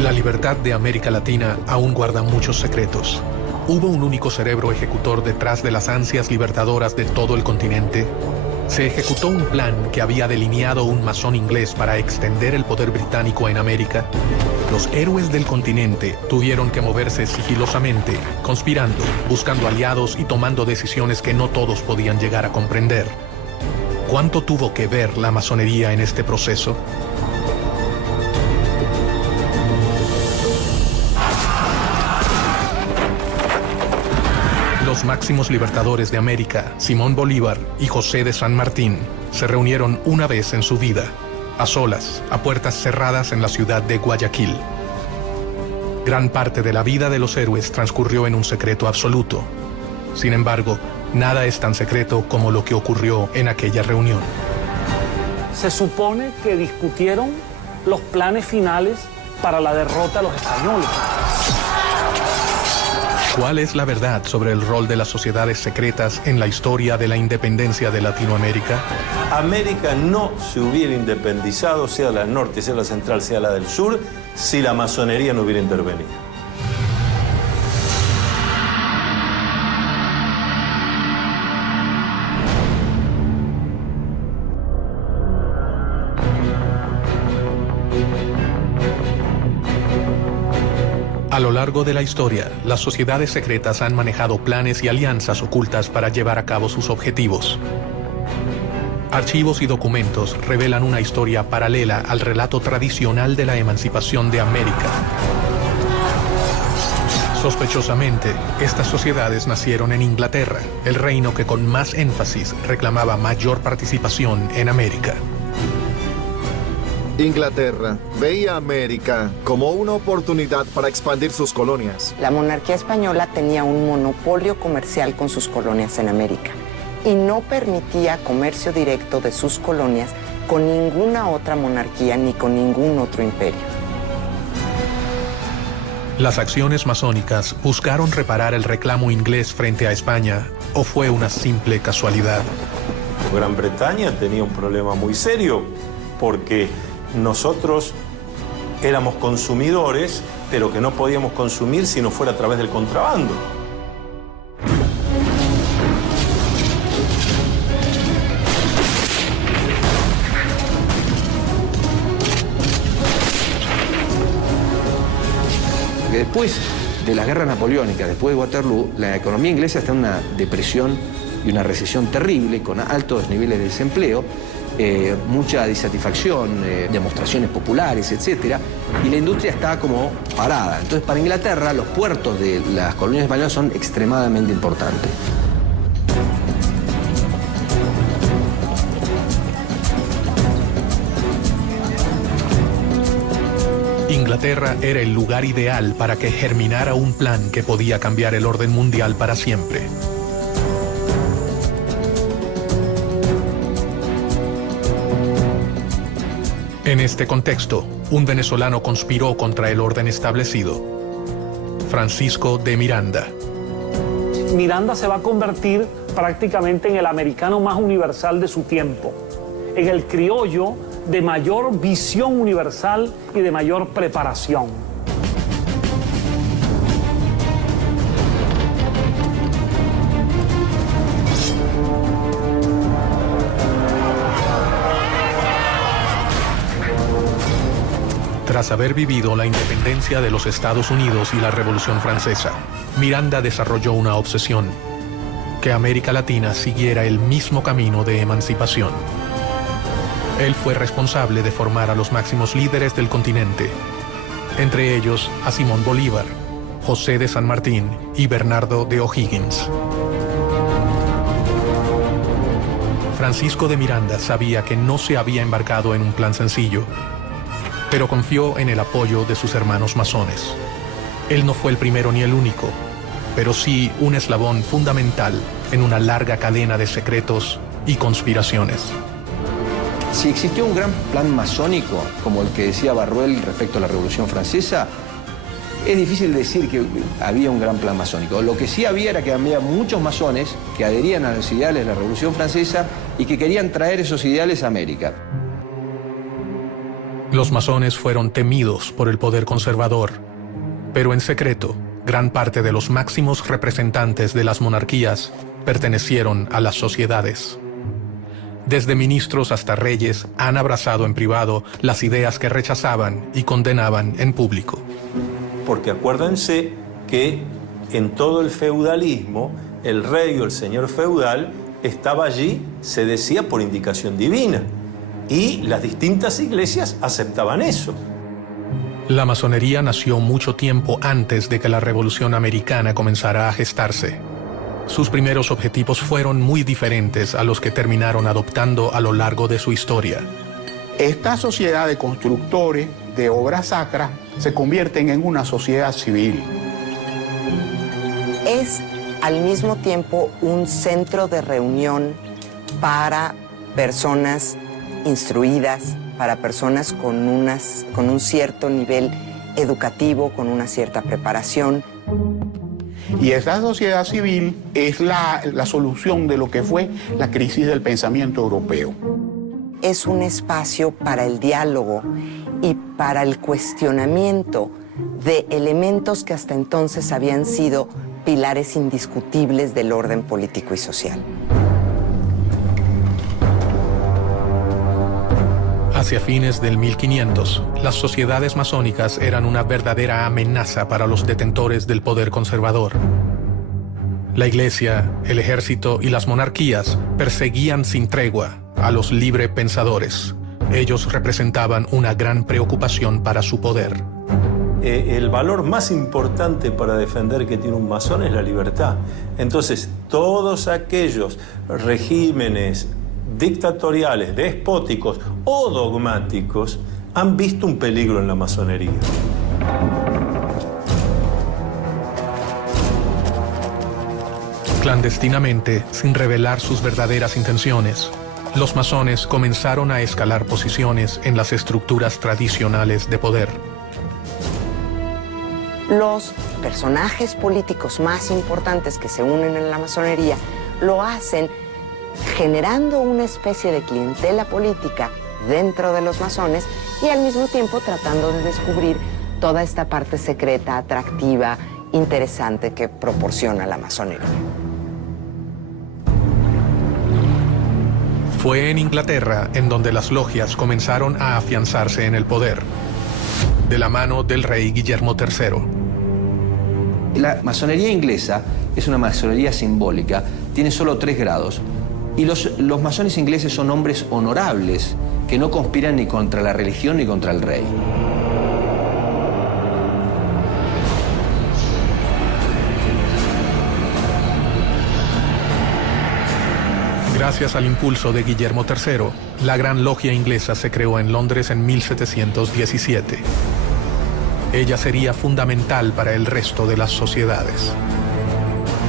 La libertad de América Latina aún guarda muchos secretos. ¿Hubo un único cerebro ejecutor detrás de las ansias libertadoras de todo el continente? ¿Se ejecutó un plan que había delineado un masón inglés para extender el poder británico en América? Los héroes del continente tuvieron que moverse sigilosamente, conspirando, buscando aliados y tomando decisiones que no todos podían llegar a comprender. ¿Cuánto tuvo que ver la masonería en este proceso? Los máximos libertadores de América, Simón Bolívar y José de San Martín, se reunieron una vez en su vida, a solas, a puertas cerradas en la ciudad de Guayaquil. Gran parte de la vida de los héroes transcurrió en un secreto absoluto. Sin embargo, nada es tan secreto como lo que ocurrió en aquella reunión. Se supone que discutieron los planes finales para la derrota de los españoles. ¿Cuál es la verdad sobre el rol de las sociedades secretas en la historia de la independencia de Latinoamérica? América no se hubiera independizado, sea la del norte, sea la central, sea la del sur, si la masonería no hubiera intervenido. A lo largo de la historia, las sociedades secretas han manejado planes y alianzas ocultas para llevar a cabo sus objetivos. Archivos y documentos revelan una historia paralela al relato tradicional de la emancipación de América. Sospechosamente, estas sociedades nacieron en Inglaterra, el reino que con más énfasis reclamaba mayor participación en América. Inglaterra veía a América como una oportunidad para expandir sus colonias. La monarquía española tenía un monopolio comercial con sus colonias en América y no permitía comercio directo de sus colonias con ninguna otra monarquía ni con ningún otro imperio. ¿Las acciones masónicas buscaron reparar el reclamo inglés frente a España o fue una simple casualidad? Gran Bretaña tenía un problema muy serio porque nosotros éramos consumidores, pero que no podíamos consumir si no fuera a través del contrabando. Después de las guerras napoleónicas, después de Waterloo, la economía inglesa está en una depresión y una recesión terrible, con altos niveles de desempleo, mucha disatisfacción, demostraciones populares, etc. Y la industria está como parada. Entonces, para Inglaterra, los puertos de las colonias españolas son extremadamente importantes. Inglaterra era el lugar ideal para que germinara un plan que podía cambiar el orden mundial para siempre. En este contexto, un venezolano conspiró contra el orden establecido. Francisco de Miranda. Miranda se va a convertir prácticamente en el americano más universal de su tiempo, en el criollo de mayor visión universal y de mayor preparación. Tras haber vivido la independencia de los Estados Unidos y la Revolución Francesa, Miranda desarrolló una obsesión: que América Latina siguiera el mismo camino de emancipación. Él fue responsable de formar a los máximos líderes del continente, entre ellos a Simón Bolívar, José de San Martín y Bernardo de O'Higgins. Francisco de Miranda sabía que no se había embarcado en un plan sencillo, pero confió en el apoyo de sus hermanos masones. Él no fue el primero ni el único, pero sí un eslabón fundamental en una larga cadena de secretos y conspiraciones. Si existió un gran plan masónico, como el que decía Barruel respecto a la Revolución Francesa, Es difícil decir que había un gran plan masónico. Lo que sí había era que había muchos masones que adherían a los ideales de la Revolución Francesa y que querían traer esos ideales a América. Los masones fueron temidos por el poder conservador, pero en secreto, gran parte de los máximos representantes de las monarquías pertenecieron a las sociedades. Desde ministros hasta reyes han abrazado en privado las ideas que rechazaban y condenaban en público. Porque acuérdense que en todo el feudalismo, el rey o el señor feudal estaba allí, se decía, por indicación divina. Y las distintas iglesias aceptaban eso. La masonería nació mucho tiempo antes de que la Revolución Americana comenzara a gestarse. Sus primeros objetivos fueron muy diferentes a los que terminaron adoptando a lo largo de su historia. Esta sociedad de constructores de obras sacras se convierten en una sociedad civil. Es al mismo tiempo un centro de reunión para personas instruidas, para personas con un cierto nivel educativo, con una cierta preparación. Y esa sociedad civil es la solución de lo que fue la crisis del pensamiento europeo. Es un espacio para el diálogo y para el cuestionamiento de elementos que hasta entonces habían sido pilares indiscutibles del orden político y social. Hacia fines del 1500, las sociedades masónicas eran una verdadera amenaza para los detentores del poder conservador. La iglesia, el ejército y las monarquías perseguían sin tregua a los librepensadores. Ellos representaban una gran preocupación para su poder. El valor más importante para defender que tiene un masón es la libertad. Entonces, todos aquellos regímenes dictatoriales, despóticos o dogmáticos han visto un peligro en la masonería. Clandestinamente, sin revelar sus verdaderas intenciones, los masones comenzaron a escalar posiciones en las estructuras tradicionales de poder. Los personajes políticos más importantes que se unen en la masonería lo hacen generando una especie de clientela política dentro de los masones y al mismo tiempo tratando de descubrir toda esta parte secreta, atractiva, interesante que proporciona la masonería. Fue en Inglaterra en donde las logias comenzaron a afianzarse en el poder, de la mano del rey Guillermo III. La masonería inglesa es una masonería simbólica, tiene solo 3 grados. Y los masones ingleses son hombres honorables que no conspiran ni contra la religión ni contra el rey. Gracias al impulso de Guillermo III, la Gran Logia Inglesa se creó en Londres en 1717. Ella sería fundamental para el resto de las sociedades.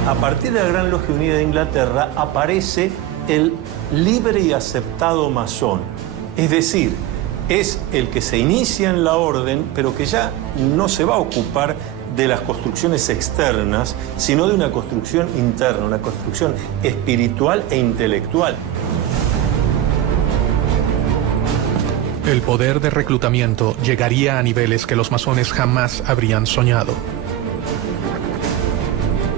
A partir de la Gran Logia Unida de Inglaterra aparece el libre y aceptado masón. Es decir, es el que se inicia en la orden, pero que ya no se va a ocupar de las construcciones externas, sino de una construcción interna, una construcción espiritual e intelectual. El poder de reclutamiento llegaría a niveles que los masones jamás habrían soñado.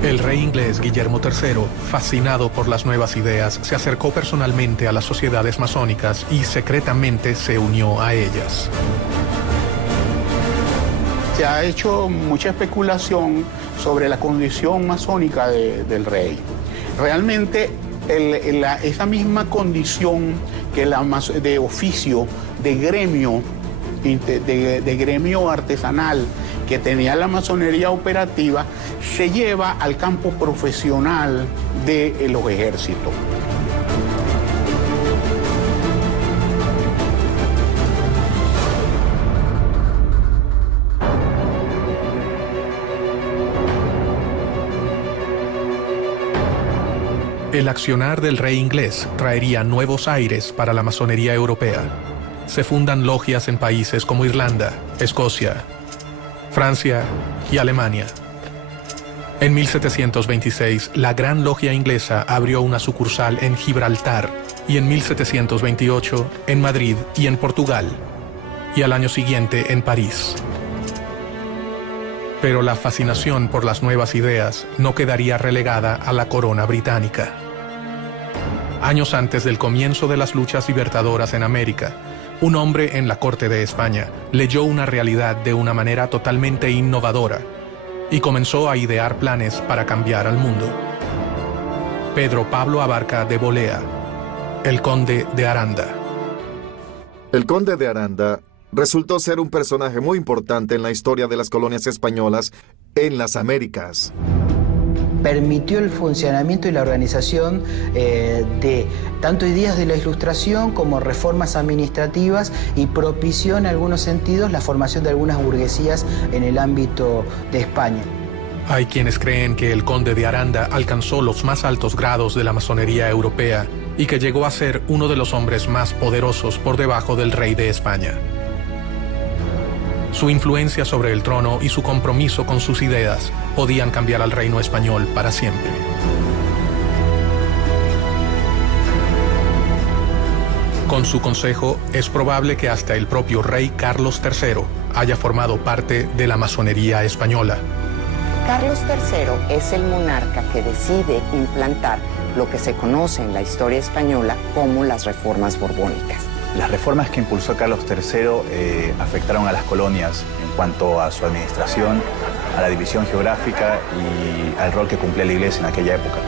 El rey inglés Guillermo III, fascinado por las nuevas ideas, se acercó personalmente a las sociedades masónicas y secretamente se unió a ellas. Se ha hecho mucha especulación sobre la condición masónica del rey. Realmente esa misma condición que de oficio, de gremio artesanal que tenía la masonería operativa, se lleva al campo profesional de los ejércitos. El accionar del rey inglés traería nuevos aires para la masonería europea. Se fundan logias en países como Irlanda, Escocia, Francia y Alemania. En 1726, la Gran Logia Inglesa abrió una sucursal en Gibraltar y en 1728 en Madrid y en Portugal, y al año siguiente en París. Pero la fascinación por las nuevas ideas no quedaría relegada a la corona británica. Años antes del comienzo de las luchas libertadoras en América, un hombre en la corte de España leyó una realidad de una manera totalmente innovadora y comenzó a idear planes para cambiar al mundo. Pedro Pablo Abarca de Bolea, el conde de Aranda. El conde de Aranda resultó ser un personaje muy importante en la historia de las colonias españolas en las Américas. Permitió el funcionamiento y la organización de tanto ideas de la Ilustración como reformas administrativas y propició en algunos sentidos la formación de algunas burguesías en el ámbito de España. Hay quienes creen que el conde de Aranda alcanzó los más altos grados de la masonería europea y que llegó a ser uno de los hombres más poderosos por debajo del rey de España. Su influencia sobre el trono y su compromiso con sus ideas podían cambiar al reino español para siempre. Con su consejo, es probable que hasta el propio rey Carlos III haya formado parte de la masonería española. Carlos III es el monarca que decide implantar lo que se conoce en la historia española como las reformas borbónicas. Las reformas que impulsó Carlos III afectaron a las colonias en cuanto a su administración, a la división geográfica y al rol que cumplía la Iglesia en aquella época.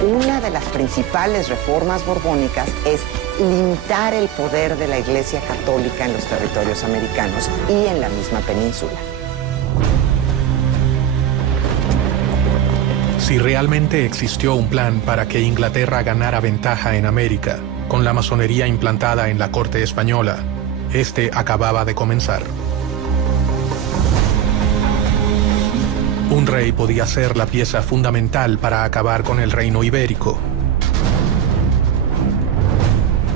Una de las principales reformas borbónicas es limitar el poder de la Iglesia Católica en los territorios americanos y en la misma península. Si realmente existió un plan para que Inglaterra ganara ventaja en América, con la masonería implantada en la corte española, este acababa de comenzar. Un rey podía ser la pieza fundamental para acabar con el reino ibérico.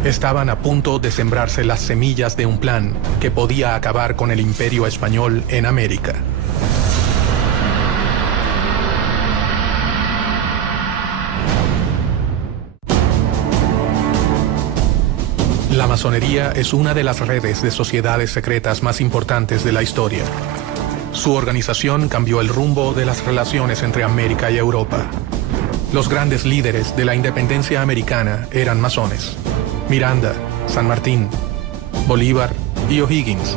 Estaban a punto de sembrarse las semillas de un plan que podía acabar con el imperio español en América. La masonería es una de las redes de sociedades secretas más importantes de la historia. Su organización cambió el rumbo de las relaciones entre América y Europa. Los grandes líderes de la independencia americana eran masones. Miranda, San Martín, Bolívar y O'Higgins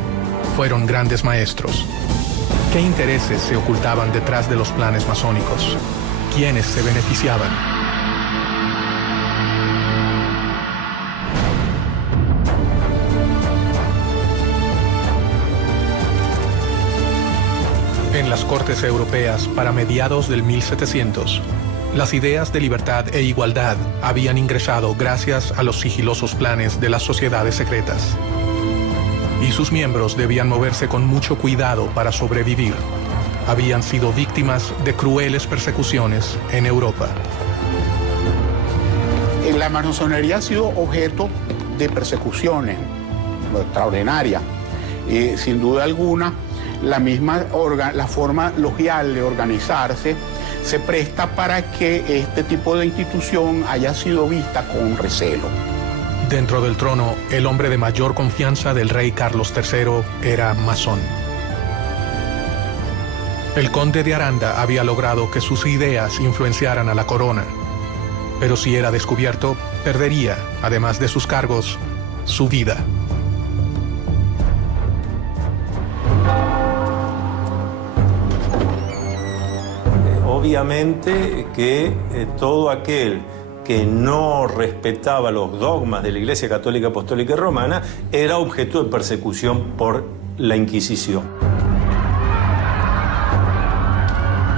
fueron grandes maestros. ¿Qué intereses se ocultaban detrás de los planes masónicos? ¿Quiénes se beneficiaban? En las cortes europeas, para mediados del 1700, las ideas de libertad e igualdad habían ingresado gracias a los sigilosos planes de las sociedades secretas. Y sus miembros debían moverse con mucho cuidado para sobrevivir. Habían sido víctimas de crueles persecuciones en Europa. La masonería ha sido objeto de persecuciones extraordinarias. Sin duda alguna, la forma logial de organizarse se presta para que este tipo de institución haya sido vista con recelo. Dentro del trono, el hombre de mayor confianza del rey Carlos III era masón. El conde de Aranda había logrado que sus ideas influenciaran a la corona, pero si era descubierto, perdería, además de sus cargos, su vida. Obviamente que todo aquel que no respetaba los dogmas de la Iglesia Católica Apostólica y Romana era objeto de persecución por la Inquisición.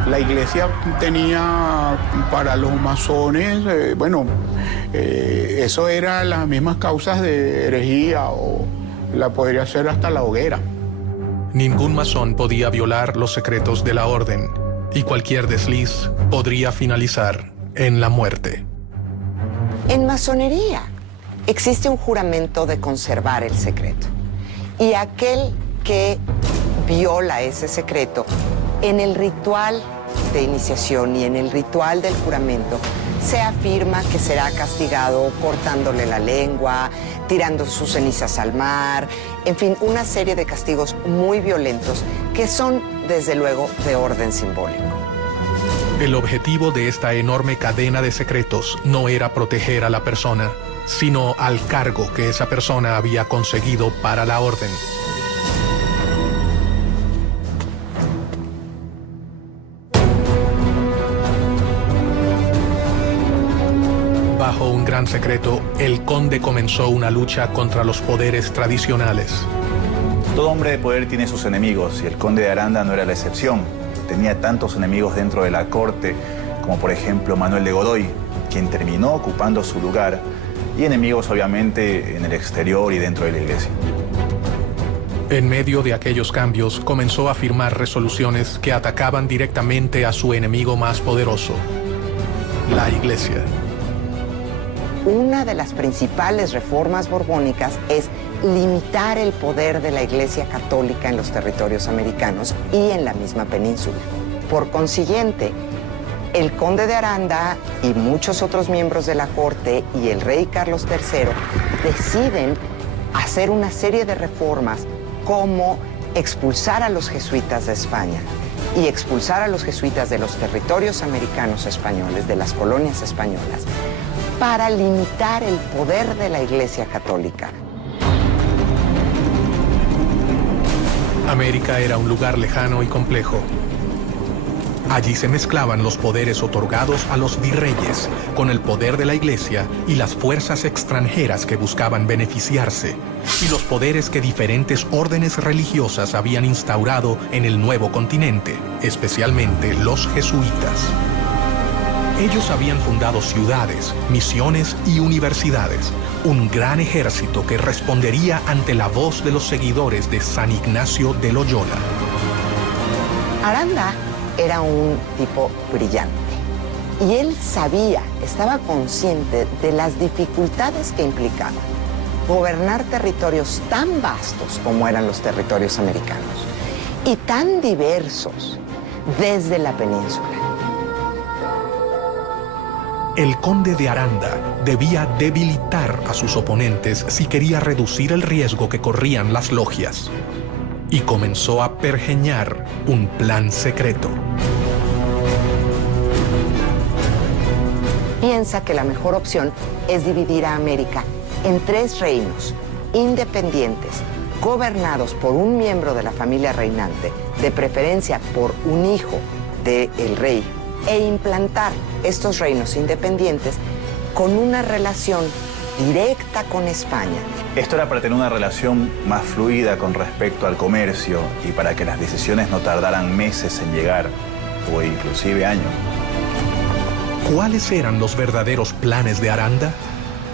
La Iglesia tenía para los masones, eso era las mismas causas de herejía o la podría ser hasta la hoguera. Ningún masón podía violar los secretos de la orden, y cualquier desliz podría finalizar en la muerte. En masonería existe un juramento de conservar el secreto. Y aquel que viola ese secreto, en el ritual de iniciación y en el ritual del juramento se afirma que será castigado cortándole la lengua, tirando sus cenizas al mar, en fin, una serie de castigos muy violentos que son, desde luego, de orden simbólico. El objetivo de esta enorme cadena de secretos no era proteger a la persona, sino al cargo que esa persona había conseguido para la orden. Bajo un gran secreto, el conde comenzó una lucha contra los poderes tradicionales. Todo hombre de poder tiene sus enemigos y el conde de Aranda no era la excepción. Tenía tantos enemigos dentro de la corte, como por ejemplo Manuel de Godoy, quien terminó ocupando su lugar, y enemigos obviamente en el exterior y dentro de la iglesia. En medio de aquellos cambios, comenzó a firmar resoluciones que atacaban directamente a su enemigo más poderoso, la iglesia. Una de las principales reformas borbónicas es limitar el poder de la Iglesia Católica en los territorios americanos y en la misma península. Por consiguiente, el conde de Aranda y muchos otros miembros de la corte y el rey Carlos III deciden hacer una serie de reformas como expulsar a los jesuitas de España y expulsar a los jesuitas de los territorios americanos españoles, de las colonias españolas, para limitar el poder de la Iglesia Católica. América era un lugar lejano y complejo. Allí se mezclaban los poderes otorgados a los virreyes con el poder de la Iglesia y las fuerzas extranjeras que buscaban beneficiarse, y los poderes que diferentes órdenes religiosas habían instaurado en el nuevo continente, especialmente los jesuitas. Ellos habían fundado ciudades, misiones y universidades, un gran ejército que respondería ante la voz de los seguidores de San Ignacio de Loyola. Aranda era un tipo brillante y él sabía, estaba consciente de las dificultades que implicaba gobernar territorios tan vastos como eran los territorios americanos y tan diversos desde la península. El conde de Aranda debía debilitar a sus oponentes si quería reducir el riesgo que corrían las logias. Y comenzó a pergeñar un plan secreto. Piensa que la mejor opción es dividir a América en 3 reinos independientes, gobernados por un miembro de la familia reinante, de preferencia por un hijo del rey, e implantar estos reinos independientes con una relación directa con España. Esto era para tener una relación más fluida con respecto al comercio y para que las decisiones no tardaran meses en llegar, o inclusive años. ¿Cuáles eran los verdaderos planes de Aranda?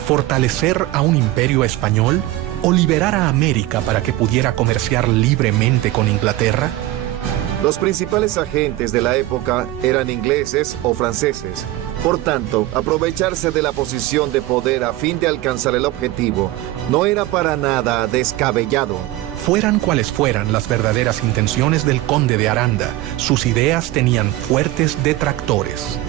¿Fortalecer a un imperio español o liberar a América para que pudiera comerciar libremente con Inglaterra? Los principales agentes de la época eran ingleses o franceses. Por tanto, aprovecharse de la posición de poder a fin de alcanzar el objetivo no era para nada descabellado. Fueran cuales fueran las verdaderas intenciones del conde de Aranda, sus ideas tenían fuertes detractores.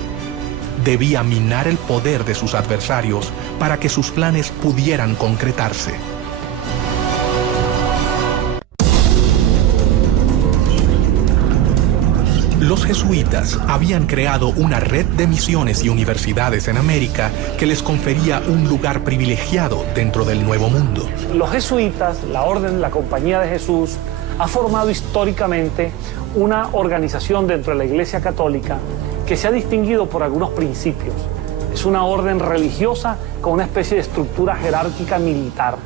Debía minar el poder de sus adversarios para que sus planes pudieran concretarse. Los jesuitas habían creado una red de misiones y universidades en América que les confería un lugar privilegiado dentro del Nuevo Mundo. Los jesuitas, la Orden, la Compañía de Jesús, ha formado históricamente una organización dentro de la Iglesia Católica que se ha distinguido por algunos principios. Es una orden religiosa con una especie de estructura jerárquica militar.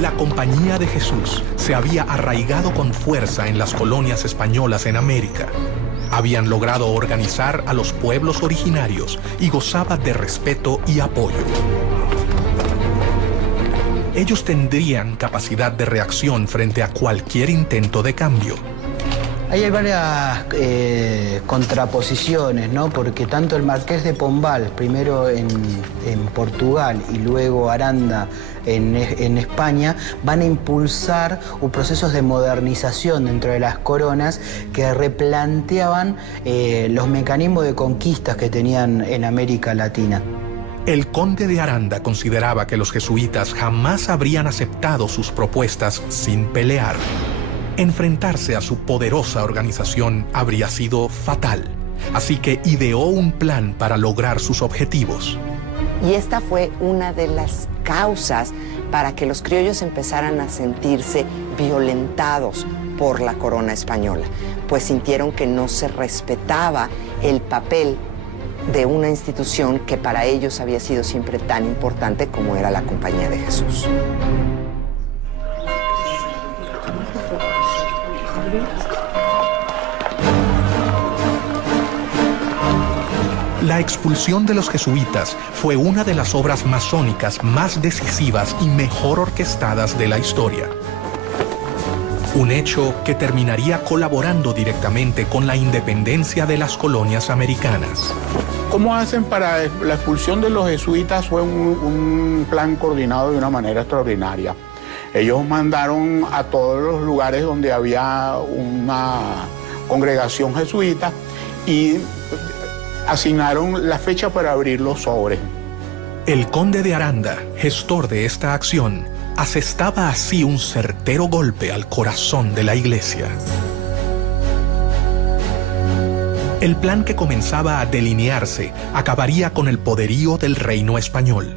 La Compañía de Jesús se había arraigado con fuerza en las colonias españolas en América. Habían logrado organizar a los pueblos originarios y gozaba de respeto y apoyo. Ellos tendrían capacidad de reacción frente a cualquier intento de cambio. Ahí hay varias contraposiciones, ¿no? Porque tanto el Marqués de Pombal, primero en Portugal y luego Aranda en España, van a impulsar procesos de modernización dentro de las coronas que replanteaban los mecanismos de conquistas que tenían en América Latina. El conde de Aranda consideraba que los jesuitas jamás habrían aceptado sus propuestas sin pelear. Enfrentarse a su poderosa organización habría sido fatal, así que ideó un plan para lograr sus objetivos. Y esta fue una de las causas para que los criollos empezaran a sentirse violentados por la corona española, pues sintieron que no se respetaba el papel de una institución que para ellos había sido siempre tan importante como era la Compañía de Jesús. La expulsión de los jesuitas fue una de las obras masónicas más decisivas y mejor orquestadas de la historia. Un hecho que terminaría colaborando directamente con la independencia de las colonias americanas. ¿Cómo hacen para la expulsión de los jesuitas? Fue un plan coordinado de una manera extraordinaria. Ellos mandaron a todos los lugares donde había una congregación jesuita y asignaron la fecha para abrir los sobres. El conde de Aranda, gestor de esta acción, asestaba así un certero golpe al corazón de la iglesia. El plan que comenzaba a delinearse acabaría con el poderío del reino español.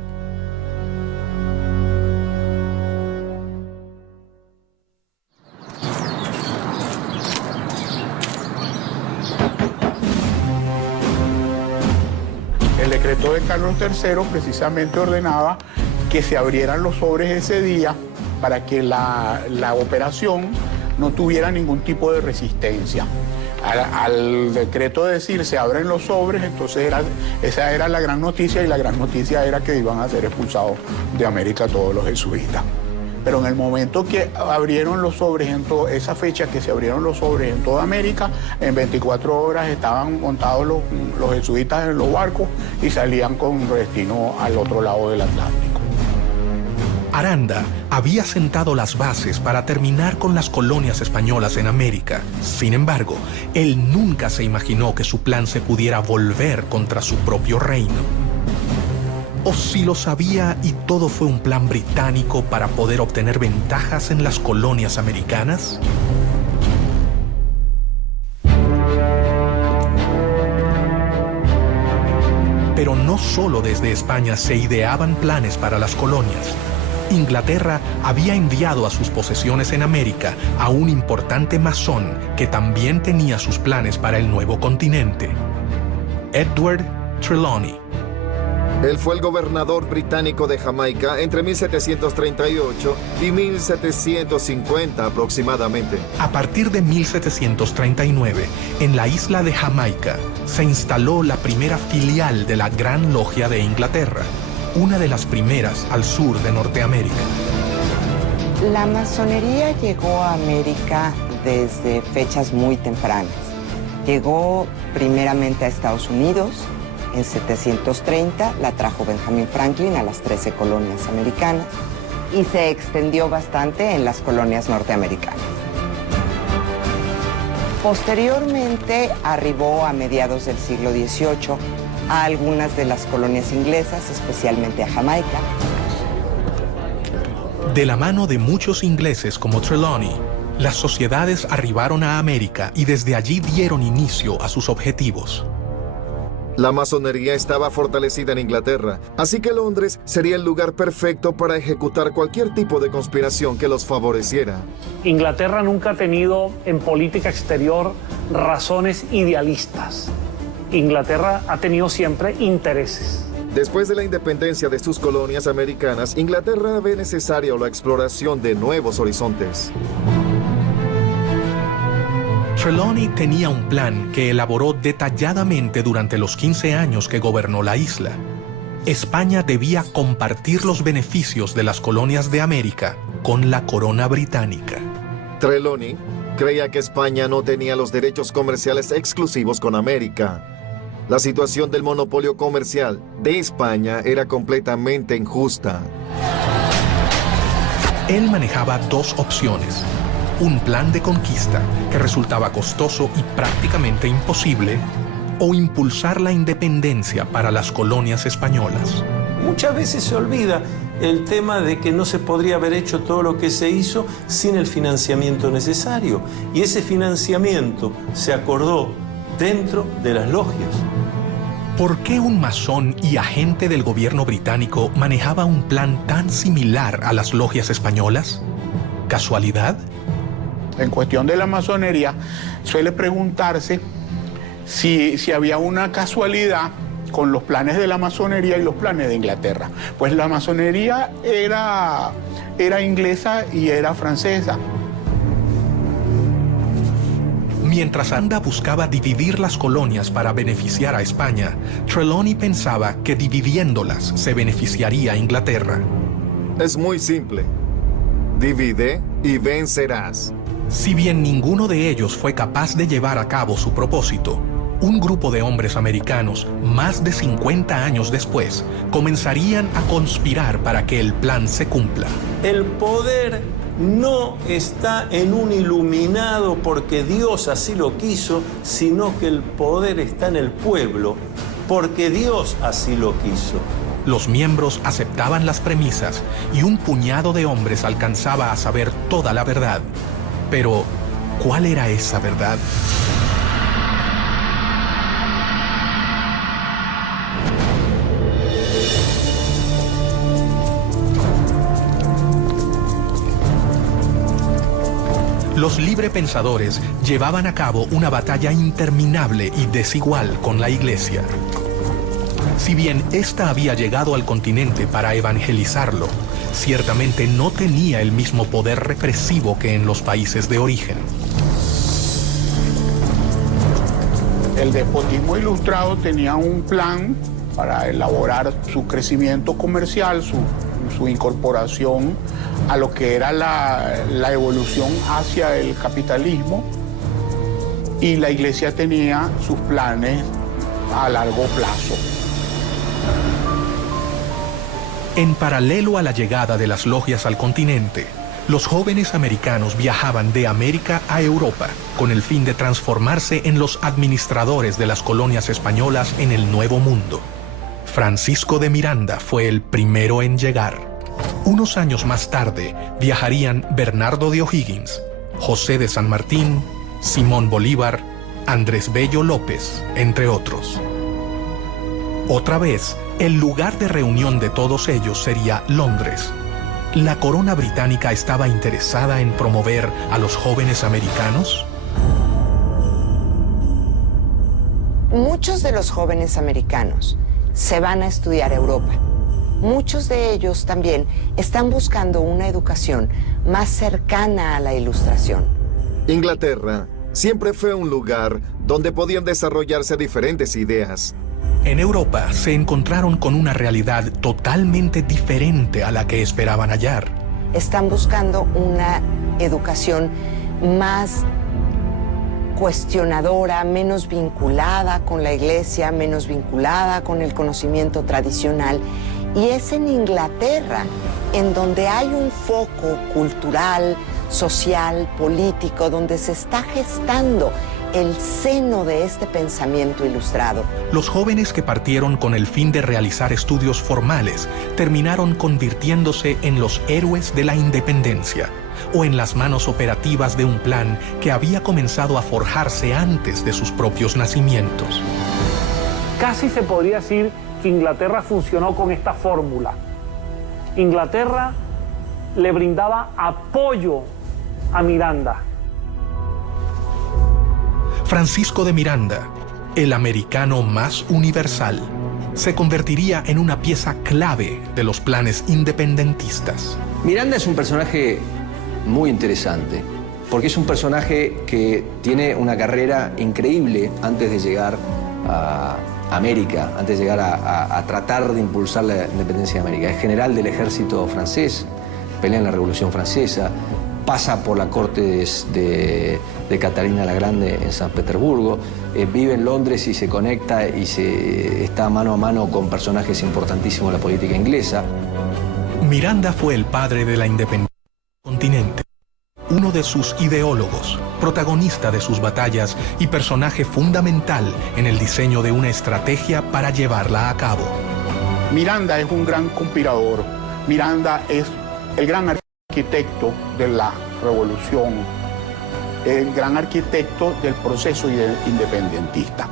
El decreto de Carlos III precisamente ordenaba que se abrieran los sobres ese día para que la operación no tuviera ningún tipo de resistencia. Al decreto de decir se abren los sobres, entonces esa era la gran noticia, y la gran noticia era que iban a ser expulsados de América todos los jesuitas. Pero en el momento que abrieron los sobres, esa fecha que se abrieron los sobres en toda América, en 24 horas estaban montados los jesuitas en los barcos y salían con destino al otro lado del Atlántico. Aranda había sentado las bases para terminar con las colonias españolas en América. Sin embargo, él nunca se imaginó que su plan se pudiera volver contra su propio reino. ¿O si lo sabía y todo fue un plan británico para poder obtener ventajas en las colonias americanas? Pero no solo desde España se ideaban planes para las colonias. Inglaterra había enviado a sus posesiones en América a un importante masón que también tenía sus planes para el nuevo continente: Edward Trelawney. Él fue el gobernador británico de Jamaica entre 1738 y 1750 aproximadamente. A partir de 1739, en la isla de Jamaica, se instaló la primera filial de la Gran Logia de Inglaterra, una de las primeras al sur de Norteamérica. La masonería llegó a América desde fechas muy tempranas. Llegó primeramente a Estados Unidos. En 730 la trajo Benjamin Franklin a las 13 colonias americanas y se extendió bastante en las colonias norteamericanas. Posteriormente arribó a mediados del siglo XVIII a algunas de las colonias inglesas, especialmente a Jamaica. De la mano de muchos ingleses como Trelawney, las sociedades arribaron a América y desde allí dieron inicio a sus objetivos. La masonería estaba fortalecida en Inglaterra, así que Londres sería el lugar perfecto para ejecutar cualquier tipo de conspiración que los favoreciera. Inglaterra nunca ha tenido en política exterior razones idealistas. Inglaterra ha tenido siempre intereses. Después de la independencia de sus colonias americanas, Inglaterra ve necesaria la exploración de nuevos horizontes. Trelawney tenía un plan que elaboró detalladamente durante los 15 años que gobernó la isla. España debía compartir los beneficios de las colonias de América con la corona británica. Trelawney Creía que España no tenía los derechos comerciales exclusivos con América. La situación del monopolio comercial de España era completamente injusta. Él manejaba dos opciones: un plan de conquista que resultaba costoso y prácticamente imposible, o impulsar la independencia para las colonias españolas. Muchas veces se olvida el tema de que no se podría haber hecho todo lo que se hizo sin el financiamiento necesario. Y ese financiamiento se acordó dentro de las logias. ¿Por qué un masón y agente del gobierno británico manejaba un plan tan similar a las logias españolas? ¿Casualidad? En cuestión de la masonería, suele preguntarse si había una casualidad con los planes de la masonería y los planes de Inglaterra. Pues la masonería era inglesa y era francesa. Mientras Aranda buscaba dividir las colonias para beneficiar a España, Trelawney pensaba que dividiéndolas se beneficiaría a Inglaterra. Es muy simple. Divide y vencerás. Si bien ninguno de ellos fue capaz de llevar a cabo su propósito, un grupo de hombres americanos, más de 50 años después, comenzarían a conspirar para que el plan se cumpla. El poder no está en un iluminado porque Dios así lo quiso, sino que el poder está en el pueblo porque Dios así lo quiso. Los miembros aceptaban las premisas y un puñado de hombres alcanzaba a saber toda la verdad. Pero, ¿cuál era esa verdad? Los librepensadores llevaban a cabo una batalla interminable y desigual con la Iglesia. Si bien ésta había llegado al continente para evangelizarlo, ciertamente no tenía el mismo poder represivo que en los países de origen. El despotismo ilustrado tenía un plan para elaborar su crecimiento comercial, su incorporación a lo que era la evolución hacia el capitalismo, y la Iglesia tenía sus planes a largo plazo. En paralelo a la llegada de las logias al continente, los jóvenes americanos viajaban de América a Europa con el fin de transformarse en los administradores de las colonias españolas en el Nuevo Mundo. Francisco de Miranda fue el primero en llegar. Unos años más tarde viajarían Bernardo de O'Higgins, José de San Martín, Simón Bolívar, Andrés Bello López, entre otros. Otra vez, el lugar de reunión de todos ellos sería Londres. ¿La corona británica estaba interesada en promover a los jóvenes americanos? Muchos de los jóvenes americanos se van a estudiar a Europa. Muchos de ellos también están buscando una educación más cercana a la Ilustración. Inglaterra siempre fue un lugar donde podían desarrollarse diferentes ideas. En Europa se encontraron con una realidad totalmente diferente a la que esperaban hallar. Están buscando una educación más cuestionadora, menos vinculada con la Iglesia, menos vinculada con el conocimiento tradicional. Y es en Inglaterra en donde hay un foco cultural, social, político, donde se está gestando el seno de este pensamiento ilustrado. Los jóvenes que partieron con el fin de realizar estudios formales terminaron convirtiéndose en los héroes de la independencia o en las manos operativas de un plan que había comenzado a forjarse antes de sus propios nacimientos. Casi se podría decir que Inglaterra funcionó con esta fórmula. Inglaterra le brindaba apoyo a Miranda. Francisco de Miranda, el americano más universal, se convertiría en una pieza clave de los planes independentistas. Miranda es un personaje muy interesante, porque es un personaje que tiene una carrera increíble antes de llegar a América, antes de llegar a tratar de impulsar la independencia de América. Es general del ejército francés, pelea en la Revolución Francesa, pasa por la corte de Catarina la Grande en San Petersburgo, vive en Londres y se conecta y está mano a mano con personajes importantísimos de la política inglesa. Miranda fue el padre de la independencia del continente, uno de sus ideólogos, protagonista de sus batallas y personaje fundamental en el diseño de una estrategia para llevarla a cabo. Miranda es un gran conspirador. Miranda es el gran arquitecto de la revolución, el gran arquitecto del proceso independentista.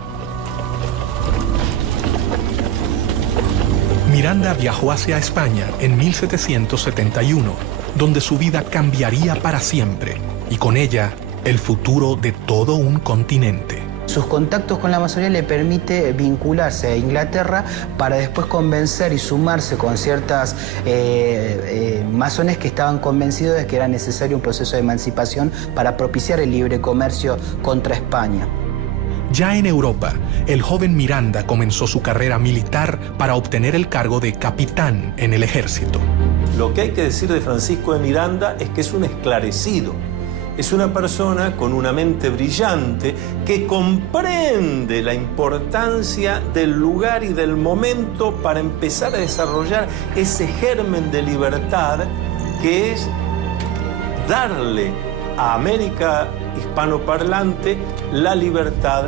Miranda viajó hacia España en 1771, donde su vida cambiaría para siempre, y con ella el futuro de todo un continente. Sus contactos con la masonería le permite vincularse a Inglaterra para después convencer y sumarse con ciertas masones que estaban convencidos de que era necesario un proceso de emancipación para propiciar el libre comercio contra España. Ya en Europa, el joven Miranda comenzó su carrera militar para obtener el cargo de capitán en el ejército. Lo que hay que decir de Francisco de Miranda es que es un esclarecido. Es una persona con una mente brillante que comprende la importancia del lugar y del momento para empezar a desarrollar ese germen de libertad que es darle a América hispanoparlante la libertad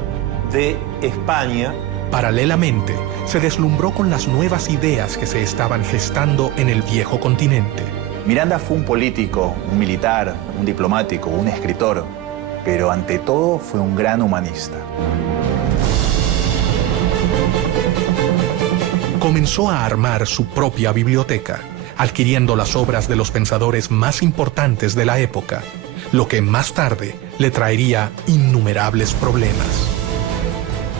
de España. Paralelamente, se deslumbró con las nuevas ideas que se estaban gestando en el viejo continente. Miranda fue un político, un militar, un diplomático, un escritor, pero ante todo fue un gran humanista. Comenzó a armar su propia biblioteca, adquiriendo las obras de los pensadores más importantes de la época, lo que más tarde le traería innumerables problemas.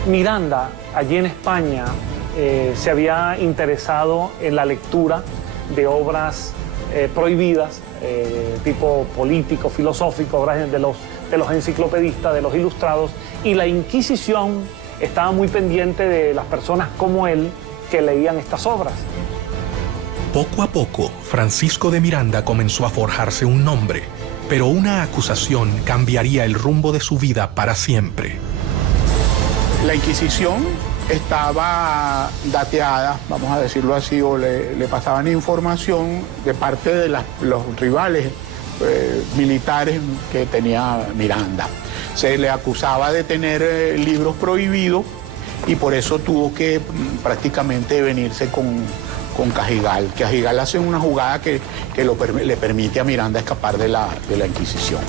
Miranda, allí en España, se había interesado en la lectura de obras prohibidas, tipo político, filosófico, obras de los enciclopedistas, de los ilustrados, y la Inquisición estaba muy pendiente de las personas como él que leían estas obras. Poco a poco, Francisco de Miranda comenzó a forjarse un nombre, pero una acusación cambiaría el rumbo de su vida para siempre. La Inquisición estaba dateada, vamos a decirlo así, o le pasaban información de parte de los rivales militares que tenía Miranda. Se le acusaba de tener libros prohibidos y por eso tuvo que prácticamente venirse con Cajigal. Cajigal hace una jugada que le permite a Miranda escapar de la Inquisición.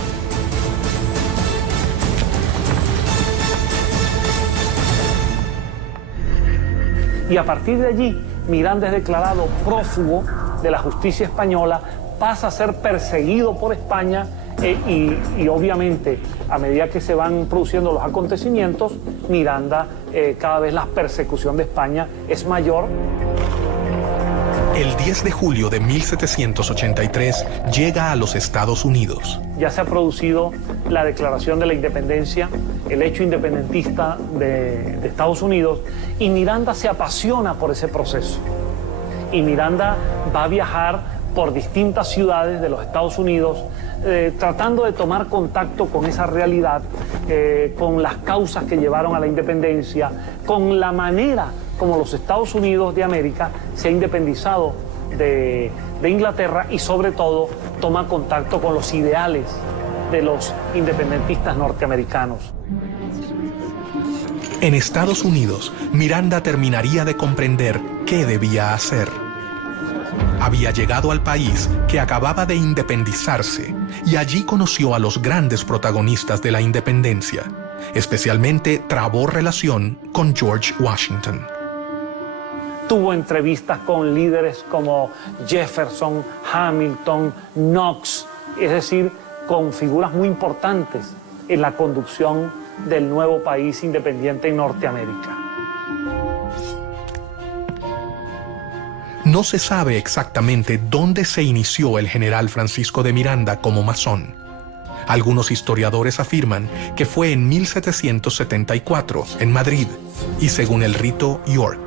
Y a partir de allí, Miranda es declarado prófugo de la justicia española, pasa a ser perseguido por España y obviamente, a medida que se van produciendo los acontecimientos, Miranda, cada vez la persecución de España es mayor. El 10 de julio de 1783 llega a los Estados Unidos. Ya se ha producido la declaración de la independencia, el hecho independentista de Estados Unidos, y Miranda se apasiona por ese proceso. Y Miranda va a viajar por distintas ciudades de los Estados Unidos, tratando de tomar contacto con esa realidad, con las causas que llevaron a la independencia, con la manera como los Estados Unidos de América se ha independizado de Inglaterra y sobre todo toma contacto con los ideales de los independentistas norteamericanos. En Estados Unidos, Miranda terminaría de comprender qué debía hacer. Había llegado al país que acababa de independizarse y allí conoció a los grandes protagonistas de la independencia. Especialmente trabó relación con George Washington. Tuvo entrevistas con líderes como Jefferson, Hamilton, Knox, es decir, con figuras muy importantes en la conducción del nuevo país independiente en Norteamérica. No se sabe exactamente dónde se inició el general Francisco de Miranda como masón. Algunos historiadores afirman que fue en 1774, en Madrid, y según el rito, York.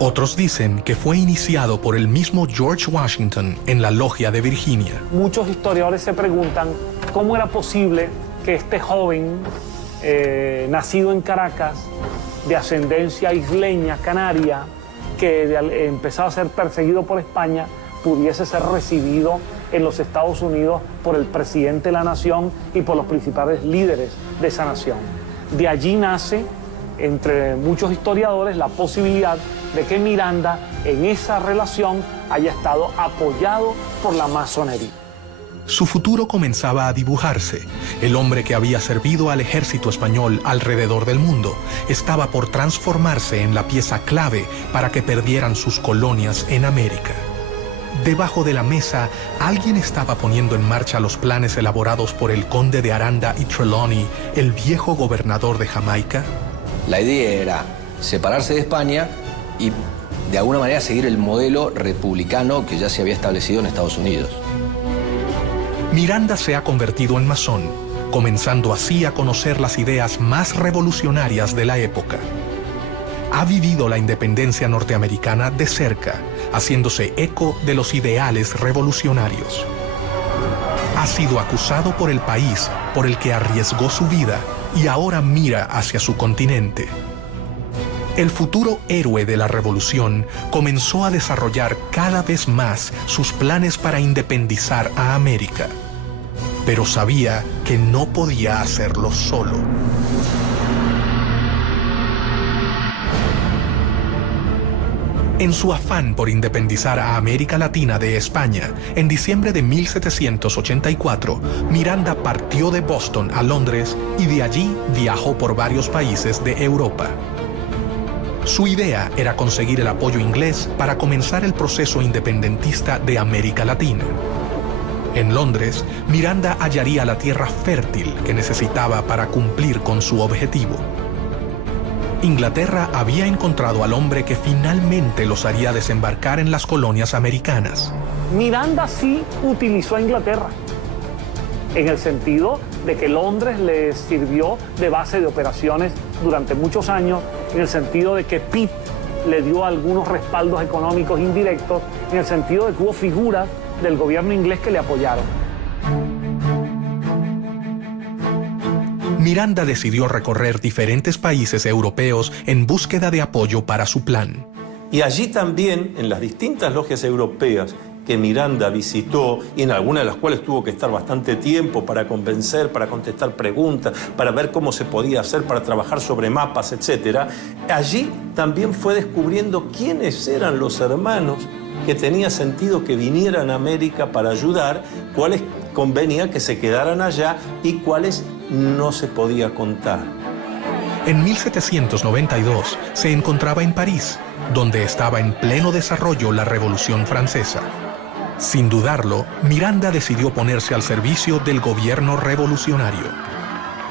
Otros dicen que fue iniciado por el mismo George Washington en la Logia de Virginia. Muchos historiadores se preguntan cómo era posible que este joven, nacido en Caracas, de ascendencia isleña, canaria, que empezaba a ser perseguido por España, pudiese ser recibido en los Estados Unidos por el presidente de la nación y por los principales líderes de esa nación. De allí nace, entre muchos historiadores, la posibilidad de que Miranda en esa relación haya estado apoyado por la masonería. Su futuro comenzaba a dibujarse. El hombre que había servido al ejército español alrededor del mundo estaba por transformarse en la pieza clave para que perdieran sus colonias en América. Debajo de la mesa, alguien estaba poniendo en marcha los planes elaborados por el conde de Aranda y Trelawney, el viejo gobernador de Jamaica. La idea era separarse de España y de alguna manera seguir el modelo republicano que ya se había establecido en Estados Unidos. Miranda se ha convertido en masón, comenzando así a conocer las ideas más revolucionarias de la época. Ha vivido la independencia norteamericana de cerca, haciéndose eco de los ideales revolucionarios. Ha sido acusado por el país por el que arriesgó su vida y ahora mira hacia su continente. El futuro héroe de la revolución comenzó a desarrollar cada vez más sus planes para independizar a América, pero sabía que no podía hacerlo solo. En su afán por independizar a América Latina de España, en diciembre de 1784, Miranda partió de Boston a Londres y de allí viajó por varios países de Europa. Su idea era conseguir el apoyo inglés para comenzar el proceso independentista de América Latina. En Londres, Miranda hallaría la tierra fértil que necesitaba para cumplir con su objetivo. Inglaterra había encontrado al hombre que finalmente los haría desembarcar en las colonias americanas. Miranda sí utilizó a Inglaterra, en el sentido de que Londres le sirvió de base de operaciones durante muchos años, en el sentido de que Pitt le dio algunos respaldos económicos indirectos, en el sentido de que hubo figuras del gobierno inglés que le apoyaron. Miranda decidió recorrer diferentes países europeos en búsqueda de apoyo para su plan. Y allí también, en las distintas logias europeas que Miranda visitó y en algunas de las cuales tuvo que estar bastante tiempo para convencer, para contestar preguntas, para ver cómo se podía hacer, para trabajar sobre mapas, etc. Allí también fue descubriendo quiénes eran los hermanos que tenía sentido que vinieran a América para ayudar, cuáles convenía que se quedaran allá y cuáles no se podía contar. En 1792 se encontraba en París, donde estaba en pleno desarrollo la Revolución Francesa. Sin dudarlo, Miranda decidió ponerse al servicio del gobierno revolucionario.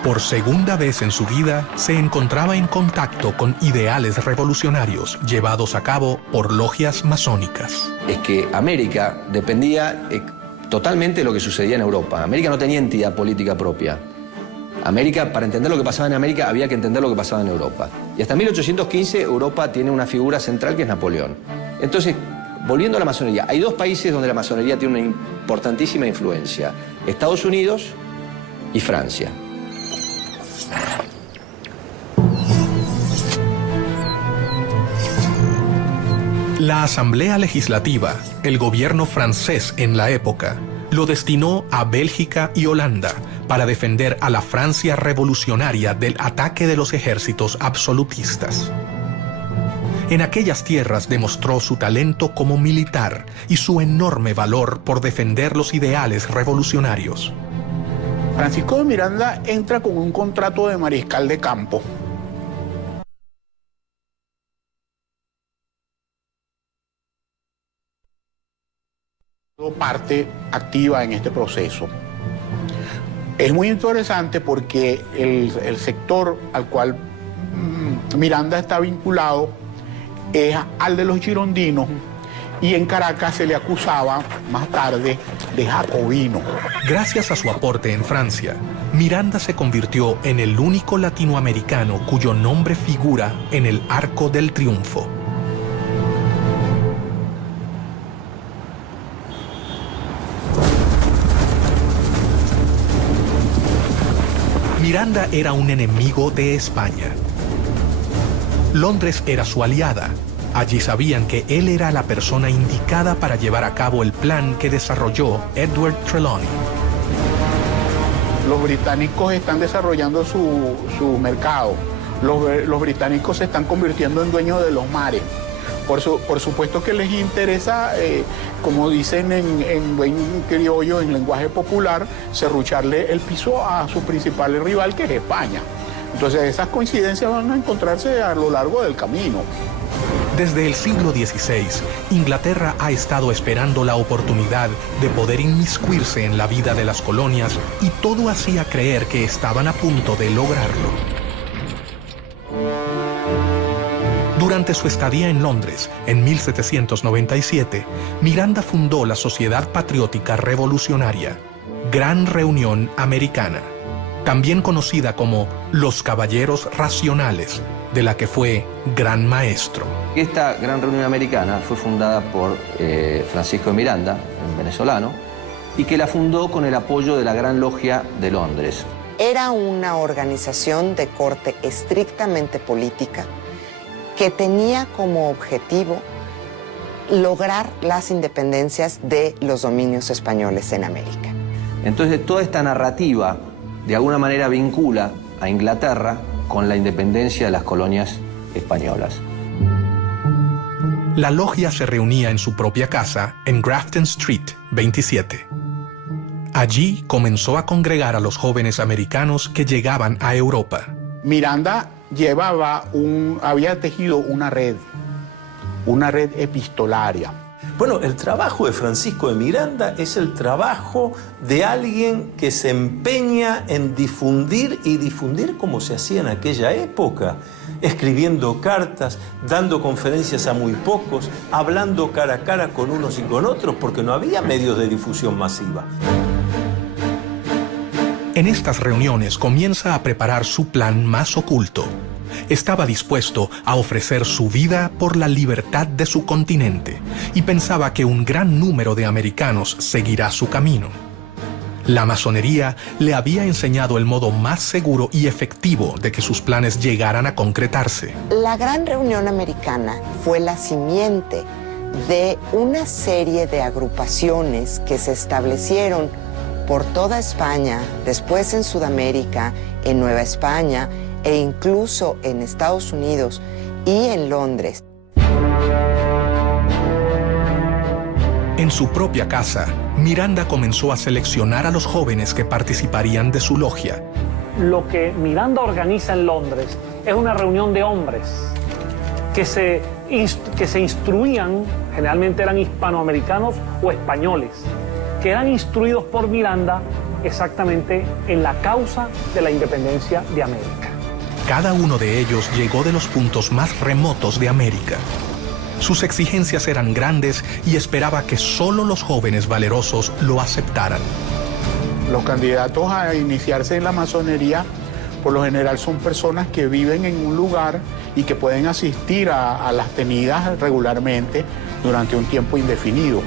Por segunda vez en su vida, se encontraba en contacto con ideales revolucionarios llevados a cabo por logias masónicas. Es que América dependía totalmente de lo que sucedía en Europa. América no tenía entidad política propia. América, para entender lo que pasaba en América, había que entender lo que pasaba en Europa. Y hasta 1815, Europa tiene una figura central que es Napoleón. Entonces, volviendo a la masonería, hay dos países donde la masonería tiene una importantísima influencia: Estados Unidos y Francia. La Asamblea Legislativa, el gobierno francés en la época, lo destinó a Bélgica y Holanda para defender a la Francia revolucionaria del ataque de los ejércitos absolutistas. En aquellas tierras demostró su talento como militar y su enorme valor por defender los ideales revolucionarios. Francisco de Miranda entra con un contrato de mariscal de campo. Parte activa en este proceso. Es muy interesante porque el sector al cual Miranda está vinculado es al de los girondinos, y en Caracas se le acusaba más tarde de jacobino. Gracias a su aporte en Francia, Miranda se convirtió en el único latinoamericano cuyo nombre figura en el Arco del Triunfo. Miranda era un enemigo de España. Londres era su aliada. Allí sabían que él era la persona indicada para llevar a cabo el plan que desarrolló Edward Trelawney. Los británicos están desarrollando su mercado. Los británicos se están convirtiendo en dueños de los mares. Por supuesto que les interesa, como dicen en buen criollo, en lenguaje popular, serrucharle el piso a su principal rival, que es España. Entonces esas coincidencias van a encontrarse a lo largo del camino. Desde el siglo XVI, Inglaterra ha estado esperando la oportunidad de poder inmiscuirse en la vida de las colonias y todo hacía creer que estaban a punto de lograrlo. Durante su estadía en Londres, en 1797, Miranda fundó la Sociedad Patriótica Revolucionaria, Gran Reunión Americana, también conocida como los Caballeros Racionales, de la que fue gran maestro. Esta Gran Reunión Americana fue fundada por Francisco de Miranda, un venezolano, y que la fundó con el apoyo de la Gran Logia de Londres. Era una organización de corte estrictamente política que tenía como objetivo lograr las independencias de los dominios españoles en América. Entonces, toda esta narrativa de alguna manera vincula a Inglaterra con la independencia de las colonias españolas. La logia se reunía en su propia casa en Grafton Street 27. Allí comenzó a congregar a los jóvenes americanos que llegaban a Europa. Miranda había tejido una red epistolaria. Bueno, el trabajo de Francisco de Miranda es el trabajo de alguien que se empeña en difundir como se hacía en aquella época, escribiendo cartas, dando conferencias a muy pocos, hablando cara a cara con unos y con otros, porque no había medios de difusión masiva. En estas reuniones comienza a preparar su plan más oculto. Estaba dispuesto a ofrecer su vida por la libertad de su continente y pensaba que un gran número de americanos seguirá su camino. La masonería le había enseñado el modo más seguro y efectivo de que sus planes llegaran a concretarse. La Gran Reunión Americana fue la simiente de una serie de agrupaciones que se establecieron por toda España, después en Sudamérica, en Nueva España e incluso en Estados Unidos y en Londres. En su propia casa, Miranda comenzó a seleccionar a los jóvenes que participarían de su logia. Lo que Miranda organiza en Londres es una reunión de hombres que se instruían, generalmente eran hispanoamericanos o españoles, que eran instruidos por Miranda exactamente en la causa de la independencia de América. Cada uno de ellos llegó de los puntos más remotos de América. Sus exigencias eran grandes y esperaba que solo los jóvenes valerosos lo aceptaran. Los candidatos a iniciarse en la masonería, por lo general, son personas que viven en un lugar y que pueden asistir a las tenidas regularmente durante un tiempo indefinido.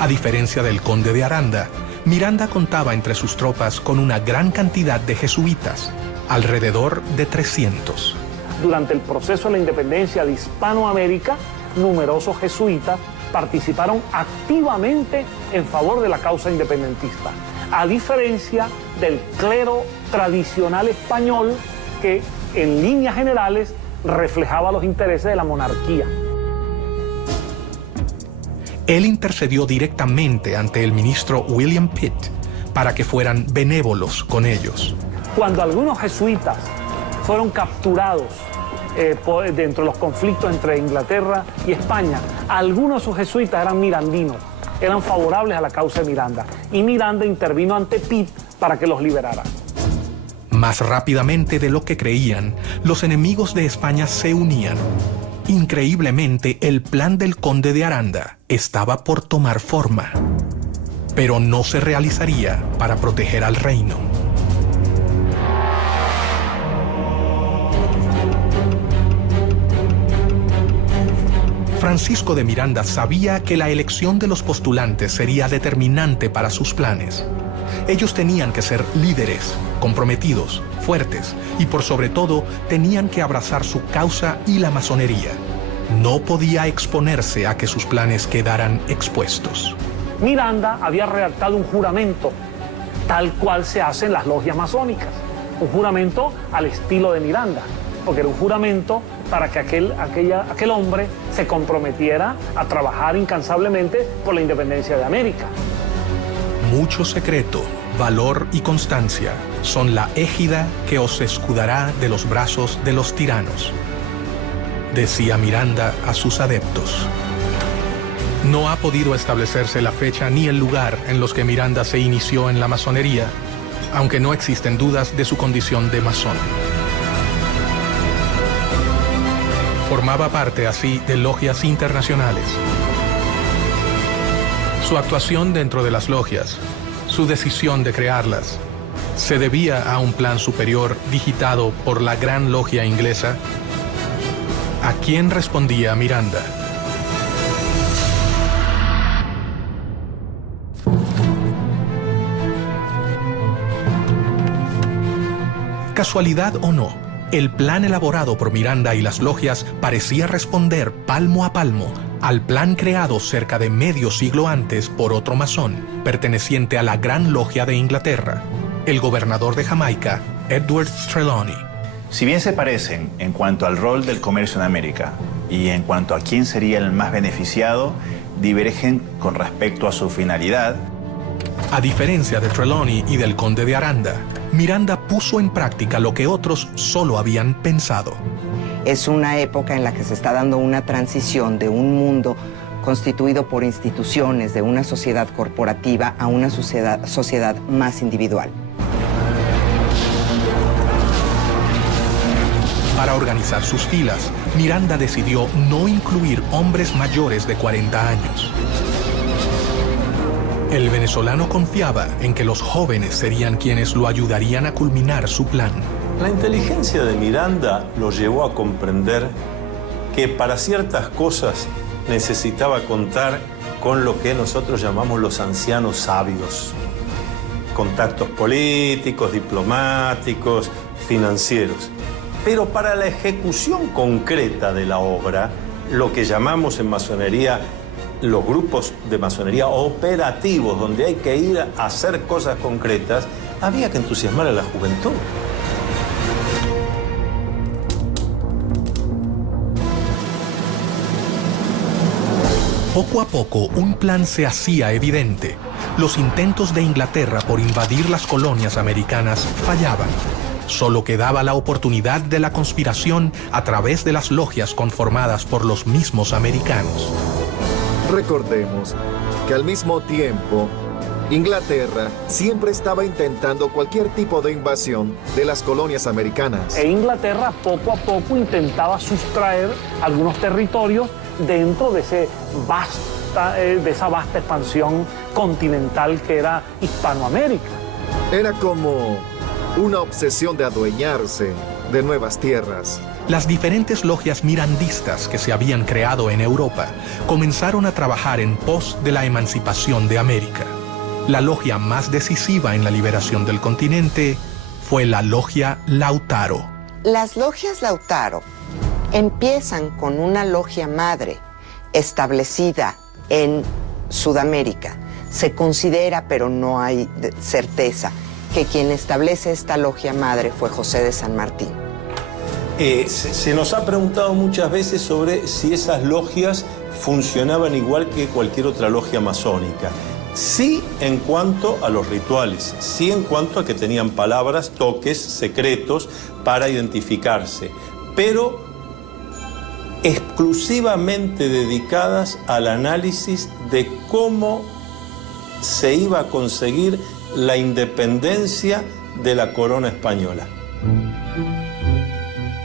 A diferencia del conde de Aranda, Miranda contaba entre sus tropas con una gran cantidad de jesuitas, alrededor de 300. Durante el proceso de la independencia de Hispanoamérica, numerosos jesuitas participaron activamente en favor de la causa independentista, a diferencia del clero tradicional español que, en líneas generales, reflejaba los intereses de la monarquía. Él intercedió directamente ante el ministro William Pitt para que fueran benévolos con ellos. Cuando algunos jesuitas fueron capturados dentro de los conflictos entre Inglaterra y España, algunos de sus jesuitas eran mirandinos, eran favorables a la causa de Miranda, y Miranda intervino ante Pitt para que los liberara. Más rápidamente de lo que creían, los enemigos de España se unían. Increíblemente, el plan del conde de Aranda estaba por tomar forma, pero no se realizaría para proteger al reino. Francisco de Miranda sabía que la elección de los postulantes sería determinante para sus planes. Ellos tenían que ser líderes, comprometidos, fuertes y por sobre todo tenían que abrazar su causa y la masonería. No podía exponerse a que sus planes quedaran expuestos. Miranda había redactado un juramento, tal cual se hace en las logias masónicas. Un juramento al estilo de Miranda, porque era un juramento para que aquel hombre se comprometiera a trabajar incansablemente por la independencia de América. Mucho secreto, valor y constancia son la égida que os escudará de los brazos de los tiranos, decía Miranda a sus adeptos. No ha podido establecerse la fecha ni el lugar en los que Miranda se inició en la masonería, aunque no existen dudas de su condición de masón. Formaba parte así de logias internacionales. Su actuación dentro de las logias, su decisión de crearlas, se debía a un plan superior digitado por la Gran Logia Inglesa. ¿A quién respondía Miranda? Casualidad o no, el plan elaborado por Miranda y las logias parecía responder palmo a palmo al plan creado cerca de medio siglo antes por otro masón, perteneciente a la Gran Logia de Inglaterra, el gobernador de Jamaica, Edward Trelawney. Si bien se parecen en cuanto al rol del comercio en América y en cuanto a quién sería el más beneficiado, divergen con respecto a su finalidad. A diferencia de Trelawney y del conde de Aranda, Miranda puso en práctica lo que otros solo habían pensado. Es una época en la que se está dando una transición de un mundo constituido por instituciones, de una sociedad corporativa a una sociedad más individual. Para organizar sus filas, Miranda decidió no incluir hombres mayores de 40 años. El venezolano confiaba en que los jóvenes serían quienes lo ayudarían a culminar su plan. La inteligencia de Miranda lo llevó a comprender que para ciertas cosas necesitaba contar con lo que nosotros llamamos los ancianos sabios. Contactos políticos, diplomáticos, financieros. Pero para la ejecución concreta de la obra, lo que llamamos en masonería los grupos de masonería operativos, donde hay que ir a hacer cosas concretas, había que entusiasmar a la juventud. Poco a poco, un plan se hacía evidente. Los intentos de Inglaterra por invadir las colonias americanas fallaban. Solo quedaba la oportunidad de la conspiración a través de las logias conformadas por los mismos americanos. Recordemos que al mismo tiempo, Inglaterra siempre estaba intentando cualquier tipo de invasión de las colonias americanas. E Inglaterra poco a poco intentaba sustraer algunos territorios dentro de esa vasta expansión continental que era Hispanoamérica. Era como una obsesión de adueñarse de nuevas tierras. Las diferentes logias mirandistas que se habían creado en Europa comenzaron a trabajar en pos de la emancipación de América. La logia más decisiva en la liberación del continente fue la logia Lautaro. Las logias Lautaro empiezan con una logia madre establecida en Sudamérica. Se considera, pero no hay certeza, que quien establece esta logia madre fue José de San Martín. Se nos ha preguntado muchas veces sobre si esas logias funcionaban igual que cualquier otra logia masónica. Sí en cuanto a los rituales, sí en cuanto a que tenían palabras, toques, secretos para identificarse, pero exclusivamente dedicadas al análisis de cómo se iba a conseguir la independencia de la corona española.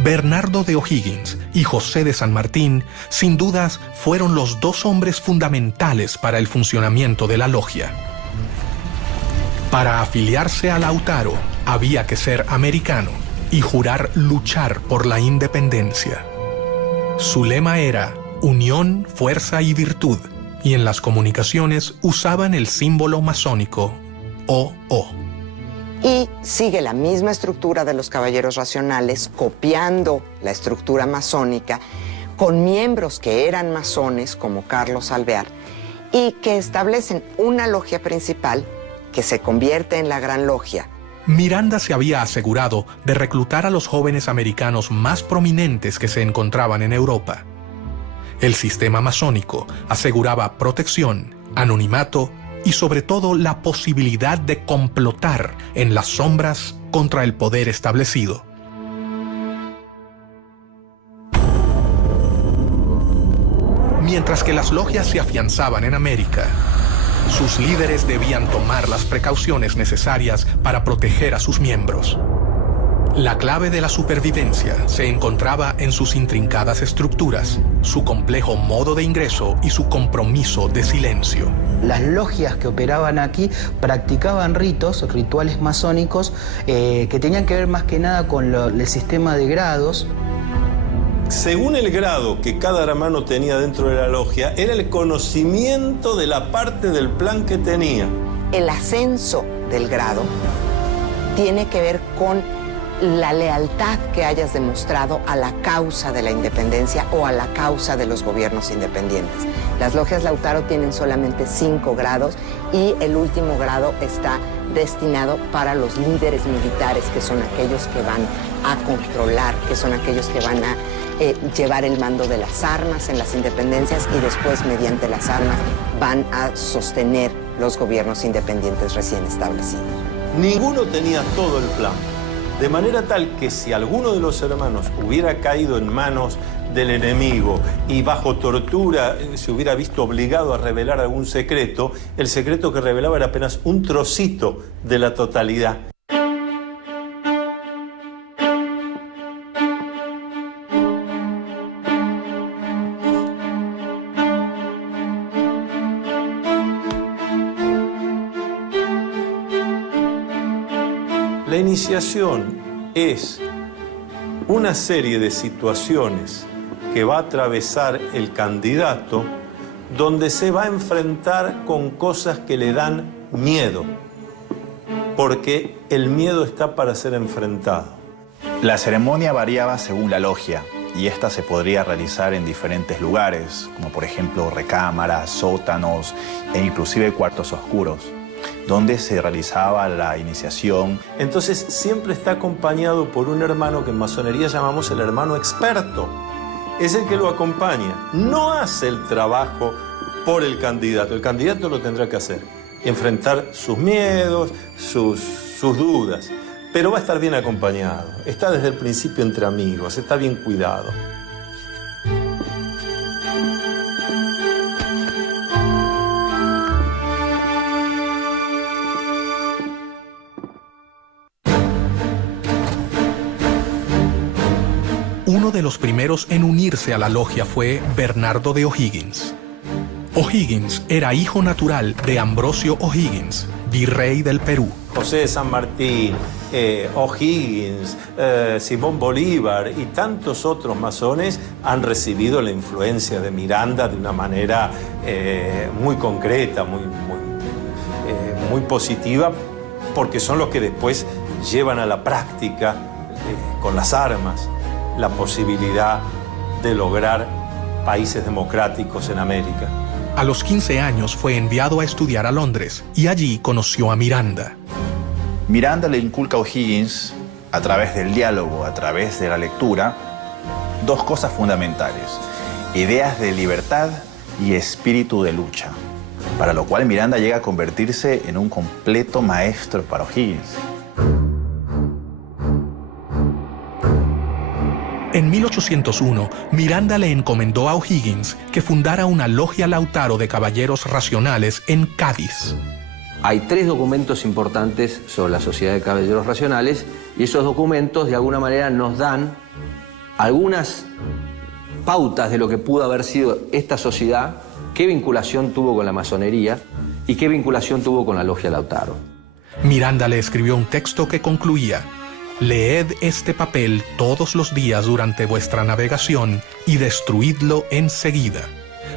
Bernardo de O'Higgins y José de San Martín, sin dudas, fueron los dos hombres fundamentales para el funcionamiento de la logia. Para afiliarse a Lautaro, había que ser americano y jurar luchar por la independencia. Su lema era unión, fuerza y virtud, y en las comunicaciones usaban el símbolo masónico COO. Y sigue la misma estructura de los caballeros racionales, copiando la estructura masónica, con miembros que eran masones, como Carlos Alvear, y que establecen una logia principal que se convierte en la Gran Logia. Miranda se había asegurado de reclutar a los jóvenes americanos más prominentes que se encontraban en Europa. El sistema masónico aseguraba protección, anonimato y sobre todo la posibilidad de complotar en las sombras contra el poder establecido. Mientras que las logias se afianzaban en América, sus líderes debían tomar las precauciones necesarias para proteger a sus miembros. La clave de la supervivencia se encontraba en sus intrincadas estructuras, su complejo modo de ingreso y su compromiso de silencio. Las logias que operaban aquí practicaban rituales masónicos que tenían que ver más que nada con el sistema de grados. Según el grado que cada hermano tenía dentro de la logia, era el conocimiento de la parte del plan que tenía. El ascenso del grado tiene que ver con la lealtad que hayas demostrado a la causa de la independencia o a la causa de los gobiernos independientes. Las logias Lautaro tienen solamente 5 grados y el último grado está destinado para los líderes militares, que son aquellos que van a controlar, que son aquellos que van a llevar el mando de las armas en las independencias y después, mediante las armas, van a sostener los gobiernos independientes recién establecidos. Ninguno tenía todo el plan, de manera tal que si alguno de los hermanos hubiera caído en manos del enemigo y bajo tortura se hubiera visto obligado a revelar algún secreto, el secreto que revelaba era apenas un trocito de la totalidad. La iniciación es una serie de situaciones que va a atravesar el candidato, donde se va a enfrentar con cosas que le dan miedo, porque el miedo está para ser enfrentado. La ceremonia variaba según la logia y esta se podría realizar en diferentes lugares, como por ejemplo recámaras, sótanos e inclusive cuartos oscuros, donde se realizaba la iniciación. Entonces siempre está acompañado por un hermano que en masonería llamamos el hermano experto. Es el que lo acompaña, no hace el trabajo por el candidato lo tendrá que hacer, enfrentar sus miedos, sus dudas, pero va a estar bien acompañado, está desde el principio entre amigos, está bien cuidado. Uno de los primeros en unirse a la logia fue Bernardo de O'Higgins. O'Higgins era hijo natural de Ambrosio O'Higgins, virrey del Perú. José de San Martín, O'Higgins, Simón Bolívar y tantos otros masones han recibido la influencia de Miranda de una manera muy concreta, muy positiva, porque son los que después llevan a la práctica con las armas la posibilidad de lograr países democráticos en América. A los 15 años fue enviado a estudiar a Londres y allí conoció a Miranda. Miranda le inculca a O'Higgins, a través del diálogo, a través de la lectura, 2 cosas fundamentales: ideas de libertad y espíritu de lucha, para lo cual Miranda llega a convertirse en un completo maestro para O'Higgins. En 1801, Miranda le encomendó a O'Higgins que fundara una logia Lautaro de caballeros racionales en Cádiz. Hay 3 documentos importantes sobre la Sociedad de Caballeros Racionales y esos documentos de alguna manera nos dan algunas pautas de lo que pudo haber sido esta sociedad, qué vinculación tuvo con la masonería y qué vinculación tuvo con la logia Lautaro. Miranda le escribió un texto que concluía: «Leed este papel todos los días durante vuestra navegación y destruidlo enseguida,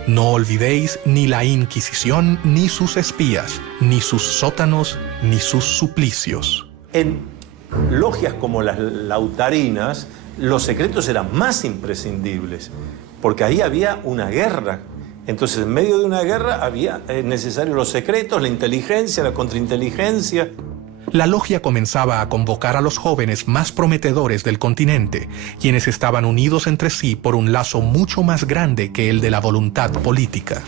No olvidéis ni la Inquisición, ni sus espías, ni sus sótanos, ni sus suplicios. En logias como las lautarinas, los secretos eran más imprescindibles, porque ahí había una guerra. Entonces, en medio de una guerra había necesarios los secretos, la inteligencia, la contrainteligencia. La logia comenzaba a convocar a los jóvenes más prometedores del continente, quienes estaban unidos entre sí por un lazo mucho más grande que el de la voluntad política.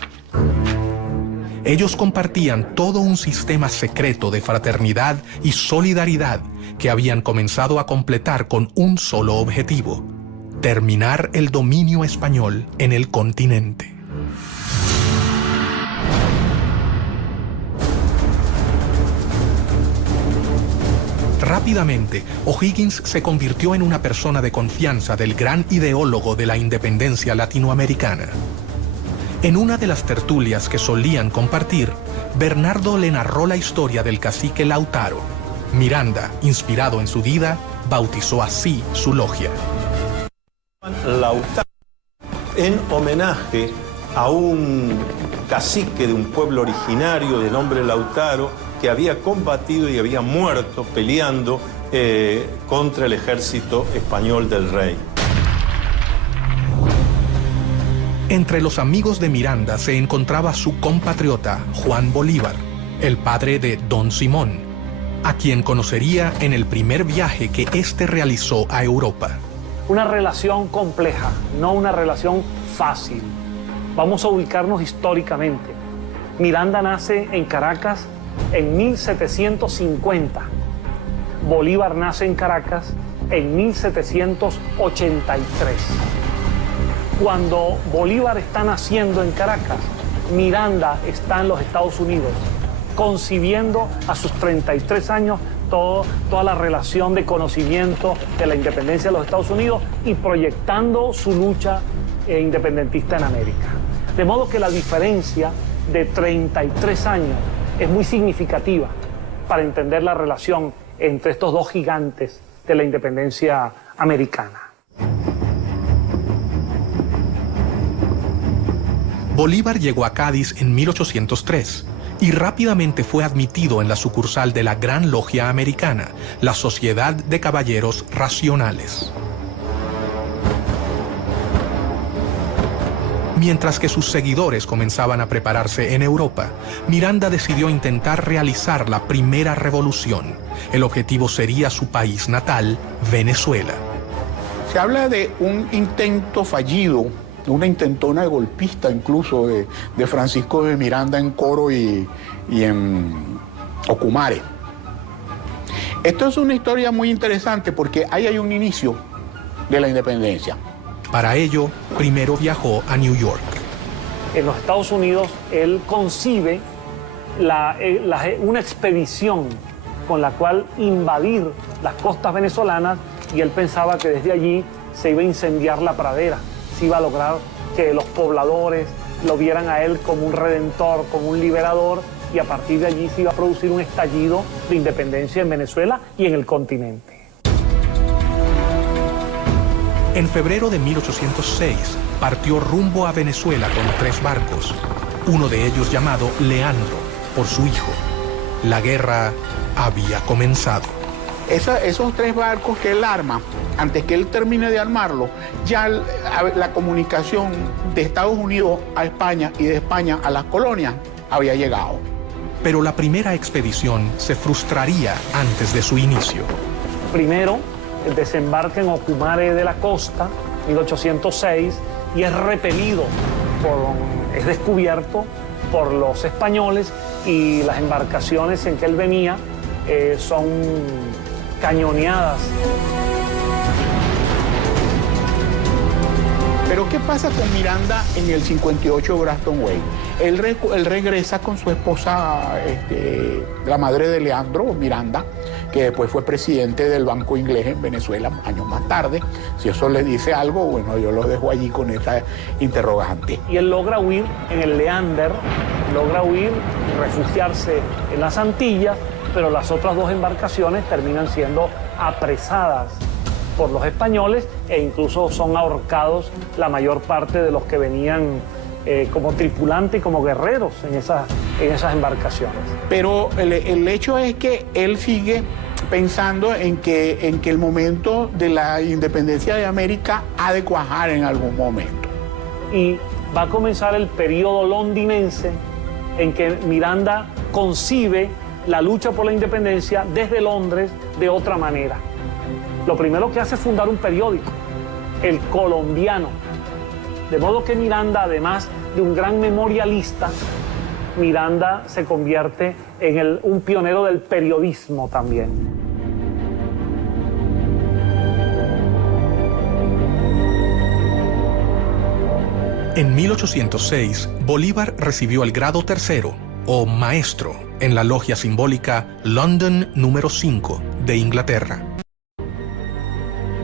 Ellos compartían todo un sistema secreto de fraternidad y solidaridad que habían comenzado a completar con un solo objetivo: terminar el dominio español en el continente. Rápidamente, O'Higgins se convirtió en una persona de confianza del gran ideólogo de la independencia latinoamericana. En una de las tertulias que solían compartir, Bernardo le narró la historia del cacique Lautaro. Miranda, inspirado en su vida, bautizó así su logia. Lautaro, en homenaje a un cacique de un pueblo originario de nombre Lautaro, que había combatido y había muerto peleando contra el ejército español del rey. Entre los amigos de Miranda se encontraba su compatriota Juan Bolívar, el padre de Don Simón, a quien conocería en el primer viaje que éste realizó a Europa. Una relación compleja, no una relación fácil. Vamos a ubicarnos históricamente. Miranda nace en Caracas en 1750. Bolívar nace en Caracas en 1783. Cuando Bolívar está naciendo en Caracas, Miranda está en los Estados Unidos, concibiendo a sus 33 años toda la relación de conocimiento de la independencia de los Estados Unidos y proyectando su lucha independentista en América. De modo que la diferencia de 33 años es muy significativa para entender la relación entre estos dos gigantes de la independencia americana. Bolívar llegó a Cádiz en 1803 y rápidamente fue admitido en la sucursal de la Gran Logia Americana, la Sociedad de Caballeros Racionales. Mientras que sus seguidores comenzaban a prepararse en Europa, Miranda decidió intentar realizar la primera revolución. El objetivo sería su país natal, Venezuela. Se habla de un intento fallido, una intentona golpista incluso de Francisco de Miranda en Coro y en Ocumare. Esto es una historia muy interesante porque ahí hay un inicio de la independencia. Para ello, primero viajó a New York. En los Estados Unidos, él concibe una expedición con la cual invadir las costas venezolanas y él pensaba que desde allí se iba a incendiar la pradera, se iba a lograr que los pobladores lo vieran a él como un redentor, como un liberador, y a partir de allí se iba a producir un estallido de independencia en Venezuela y en el continente. En febrero de 1806 partió rumbo a Venezuela con 3 barcos, uno de ellos llamado Leandro, por su hijo. La guerra había comenzado. Esos 3 barcos que él arma, antes que él termine de armarlo, ya la comunicación de Estados Unidos a España y de España a las colonias había llegado. Pero la primera expedición se frustraría antes de su inicio. Primero, desembarca en Ocumare de la Costa, 1806, y es repelido, es descubierto por los españoles y las embarcaciones en que él venía son cañoneadas. Pero ¿qué pasa con Miranda en el 58 Grafton Way? Él regresa con su esposa, la madre de Leandro, Miranda, que después fue presidente del Banco Inglés en Venezuela años más tarde. Si eso le dice algo, bueno, yo lo dejo allí con esa interrogante. Y él logra huir en el Leander, logra huir y refugiarse en las Antillas, pero las otras 2 embarcaciones terminan siendo apresadas por los españoles e incluso son ahorcados la mayor parte de los que venían como tripulante y como guerreros en esas embarcaciones. Pero el hecho es que él sigue pensando en que el momento de la independencia de América ha de cuajar en algún momento. Y va a comenzar el periodo londinense en que Miranda concibe la lucha por la independencia desde Londres de otra manera. Lo primero que hace es fundar un periódico, El Colombiano. De modo que Miranda, además de un gran memorialista, Miranda se convierte en un pionero del periodismo también. En 1806, Bolívar recibió el grado tercero, o maestro, en la logia simbólica London número 5 de Inglaterra.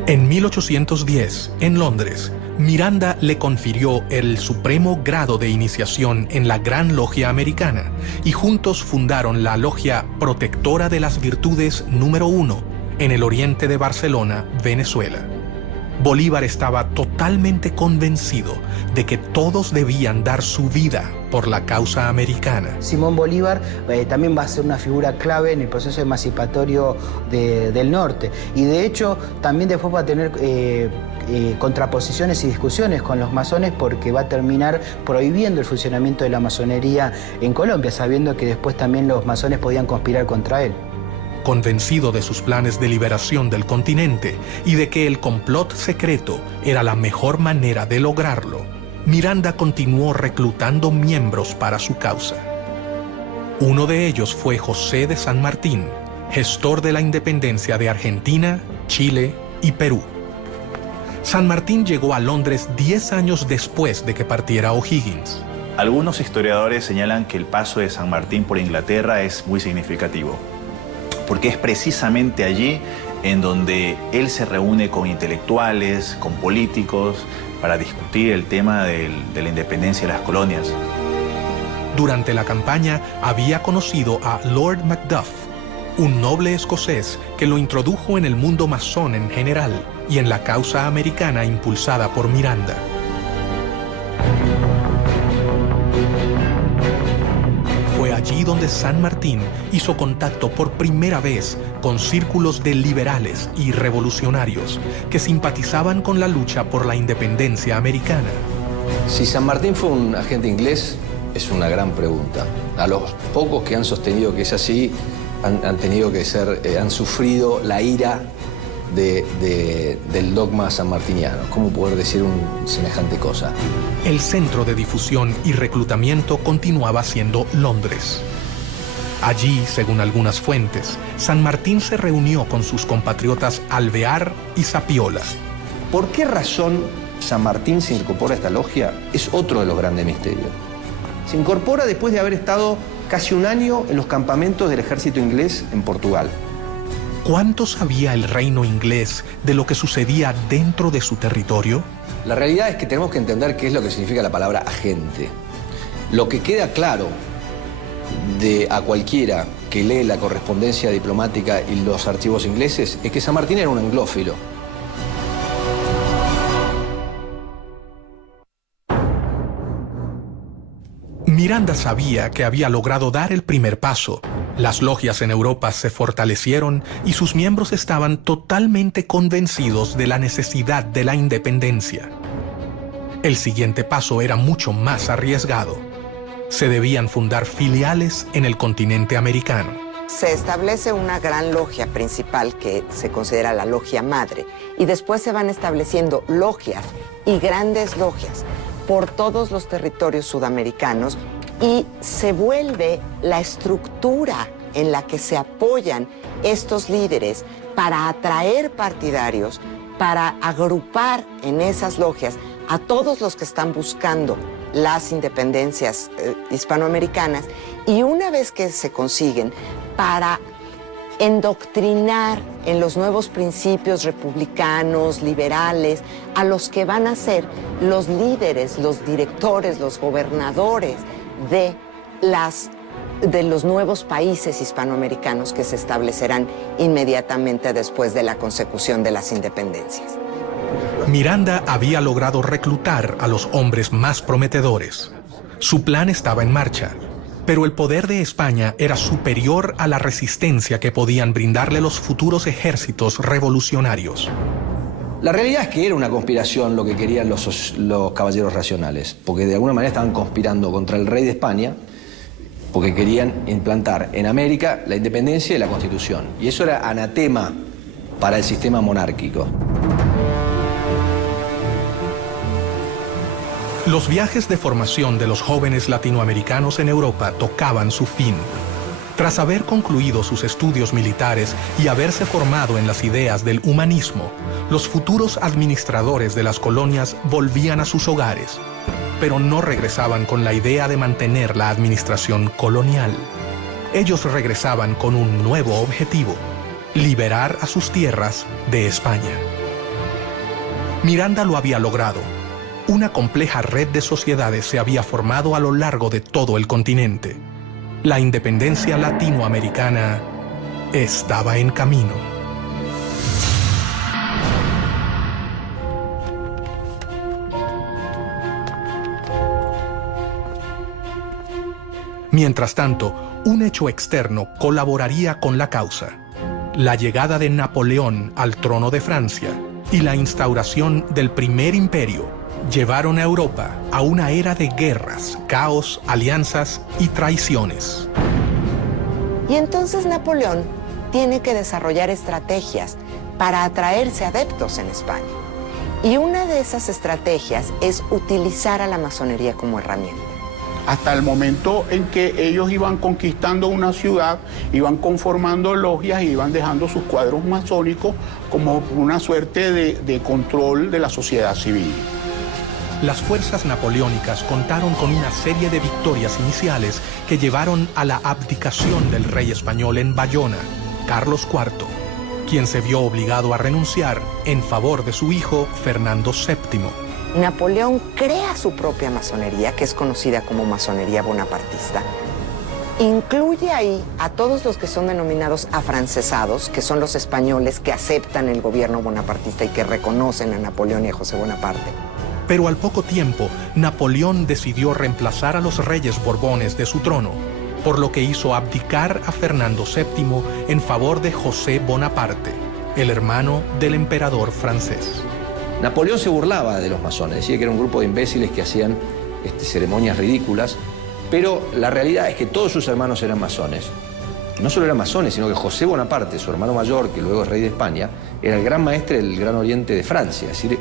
En 1810, en Londres, Miranda le confirió el supremo grado de iniciación en la Gran Logia Americana y juntos fundaron la Logia Protectora de las Virtudes número 1 en el oriente de Barcelona, Venezuela. Bolívar estaba totalmente convencido de que todos debían dar su vida por la causa americana. Simón Bolívar también va a ser una figura clave en el proceso emancipatorio del norte y de hecho también después va a tener contraposiciones y discusiones con los masones porque va a terminar prohibiendo el funcionamiento de la masonería en Colombia, sabiendo que después también los masones podían conspirar contra él. Convencido de sus planes de liberación del continente y de que el complot secreto era la mejor manera de lograrlo, Miranda continuó reclutando miembros para su causa. Uno de ellos fue José de San Martín, gestor de la independencia de Argentina, Chile y Perú. San Martín llegó a Londres 10 años después de que partiera O'Higgins. Algunos historiadores señalan que el paso de San Martín por Inglaterra es muy significativo, porque es precisamente allí en donde él se reúne con intelectuales, con políticos, para discutir el tema de la independencia de las colonias. Durante la campaña había conocido a Lord Macduff, un noble escocés que lo introdujo en el mundo masón en general y en la causa americana impulsada por Miranda. Fue allí donde San Martín hizo contacto por primera vez con círculos de liberales y revolucionarios que simpatizaban con la lucha por la independencia americana. Si San Martín fue un agente inglés, es una gran pregunta. A los pocos que han sostenido que es así, han tenido que ser, han sufrido la ira del dogma sanmartiniano. ¿Cómo poder decir semejante cosa? El centro de difusión y reclutamiento continuaba siendo Londres. Allí, según algunas fuentes, San Martín se reunió con sus compatriotas Alvear y Zapiola. ¿Por qué razón San Martín se incorpora a esta logia? Es otro de los grandes misterios. Se incorpora después de haber estado casi un año en los campamentos del ejército inglés en Portugal. ¿Cuánto sabía el reino inglés de lo que sucedía dentro de su territorio? La realidad es que tenemos que entender qué es lo que significa la palabra agente. Lo que queda claro a cualquiera que lee la correspondencia diplomática y los archivos ingleses es que San Martín era un anglófilo. Miranda sabía que había logrado dar el primer paso. Las logias en Europa se fortalecieron y sus miembros estaban totalmente convencidos de la necesidad de la independencia. El siguiente paso era mucho más arriesgado. Se debían fundar filiales en el continente americano. Se establece una gran logia principal que se considera la logia madre y después se van estableciendo logias y grandes logias por todos los territorios sudamericanos y se vuelve la estructura en la que se apoyan estos líderes para atraer partidarios, para agrupar en esas logias a todos los que están buscando las independencias hispanoamericanas y una vez que se consiguen, para endoctrinar en los nuevos principios republicanos, liberales, a los que van a ser los líderes, los directores, los gobernadores de los nuevos países hispanoamericanos que se establecerán inmediatamente después de la consecución de las independencias. Miranda había logrado reclutar a los hombres más prometedores. Su plan estaba en marcha, pero el poder de España era superior a la resistencia que podían brindarle los futuros ejércitos revolucionarios. La realidad es que era una conspiración lo que querían los caballeros racionales, porque de alguna manera estaban conspirando contra el rey de España, porque querían implantar en América la independencia y la Constitución. Y eso era anatema para el sistema monárquico. Los viajes de formación de los jóvenes latinoamericanos en Europa tocaban su fin. Tras haber concluido sus estudios militares y haberse formado en las ideas del humanismo, los futuros administradores de las colonias volvían a sus hogares, pero no regresaban con la idea de mantener la administración colonial. Ellos regresaban con un nuevo objetivo: liberar a sus tierras de España. Miranda lo había logrado. Una compleja red de sociedades se había formado a lo largo de todo el continente. La independencia latinoamericana estaba en camino. Mientras tanto, un hecho externo colaboraría con la causa: la llegada de Napoleón al trono de Francia y la instauración del Primer Imperio llevaron a Europa a una era de guerras, caos, alianzas y traiciones. Y entonces Napoleón tiene que desarrollar estrategias para atraerse adeptos en España. Y una de esas estrategias es utilizar a la masonería como herramienta. Hasta el momento en que ellos iban conquistando una ciudad, iban conformando logias y iban dejando sus cuadros masónicos como una suerte de control de la sociedad civil. Las fuerzas napoleónicas contaron con una serie de victorias iniciales que llevaron a la abdicación del rey español en Bayona, Carlos IV, quien se vio obligado a renunciar en favor de su hijo Fernando VII. Napoleón crea su propia masonería, que es conocida como masonería bonapartista. Incluye ahí a todos los que son denominados afrancesados, que son los españoles que aceptan el gobierno bonapartista y que reconocen a Napoleón y a José Bonaparte. Pero al poco tiempo, Napoleón decidió reemplazar a los reyes borbones de su trono, por lo que hizo abdicar a Fernando VII en favor de José Bonaparte, el hermano del emperador francés. Napoleón se burlaba de los masones, decía que era un grupo de imbéciles que hacían ceremonias ridículas, pero la realidad es que todos sus hermanos eran masones. No solo eran masones, sino que José Bonaparte, su hermano mayor, que luego es rey de España, era el gran maestre del Gran Oriente de Francia, es decir,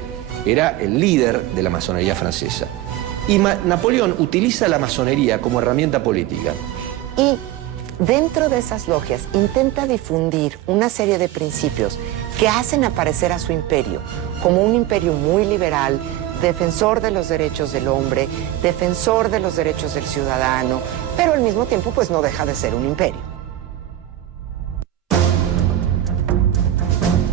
era el líder de la masonería francesa. Y Napoleón utiliza la masonería como herramienta política. Y dentro de esas logias intenta difundir una serie de principios que hacen aparecer a su imperio como un imperio muy liberal, defensor de los derechos del hombre, defensor de los derechos del ciudadano, pero al mismo tiempo pues no deja de ser un imperio.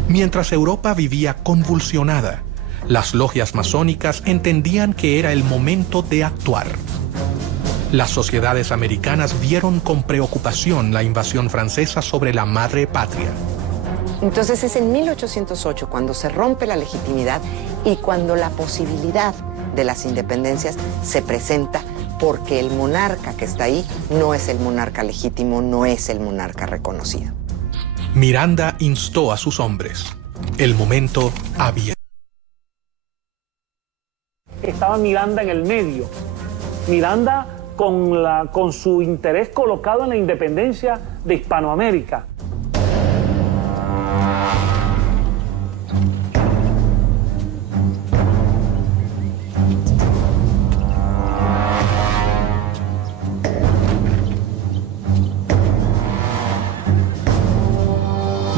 Mientras Europa vivía convulsionada, las logias masónicas entendían que era el momento de actuar. Las sociedades americanas vieron con preocupación la invasión francesa sobre la madre patria. Entonces es en 1808 cuando se rompe la legitimidad y cuando la posibilidad de las independencias se presenta, porque el monarca que está ahí no es el monarca legítimo, no es el monarca reconocido. Miranda instó a sus hombres. El momento había. Estaba Miranda en el medio. Miranda con su interés colocado en la independencia de Hispanoamérica.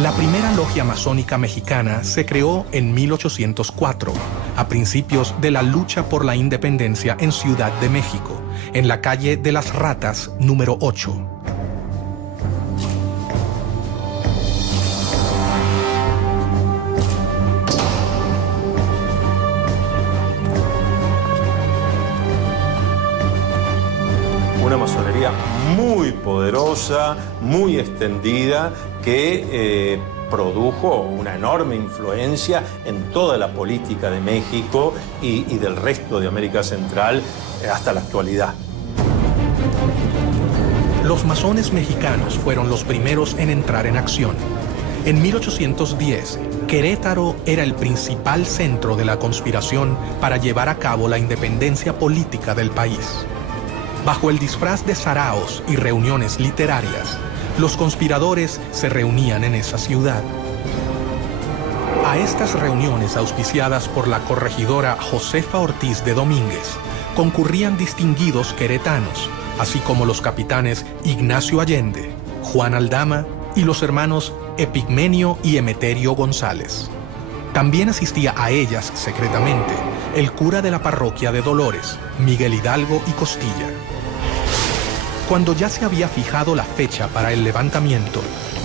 La primera logia masónica mexicana se creó en 1804, a principios de la lucha por la independencia en Ciudad de México, en la calle de las Ratas, número 8. Una masonería muy poderosa, muy extendida, que produjo una enorme influencia en toda la política de México y del resto de América Central hasta la actualidad. Los masones mexicanos fueron los primeros en entrar en acción. En 1810, Querétaro era el principal centro de la conspiración para llevar a cabo la independencia política del país. Bajo el disfraz de saraos y reuniones literarias, los conspiradores se reunían en esa ciudad. A estas reuniones auspiciadas por la corregidora Josefa Ortiz de Domínguez concurrían distinguidos queretanos, así como los capitanes Ignacio Allende, Juan Aldama y los hermanos Epigmenio y Emeterio González. También asistía a ellas secretamente el cura de la parroquia de Dolores, Miguel Hidalgo y Costilla. Cuando ya se había fijado la fecha para el levantamiento,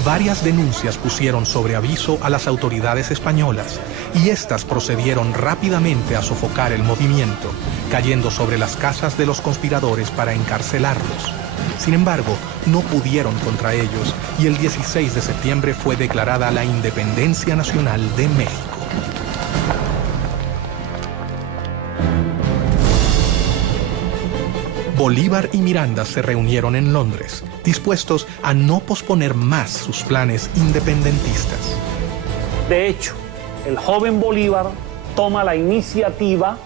varias denuncias pusieron sobre aviso a las autoridades españolas y éstas procedieron rápidamente a sofocar el movimiento, cayendo sobre las casas de los conspiradores para encarcelarlos. Sin embargo, no pudieron contra ellos y el 16 de septiembre fue declarada la Independencia Nacional de México. Bolívar y Miranda se reunieron en Londres, dispuestos a no posponer más sus planes independentistas. De hecho, el joven Bolívar toma la iniciativa,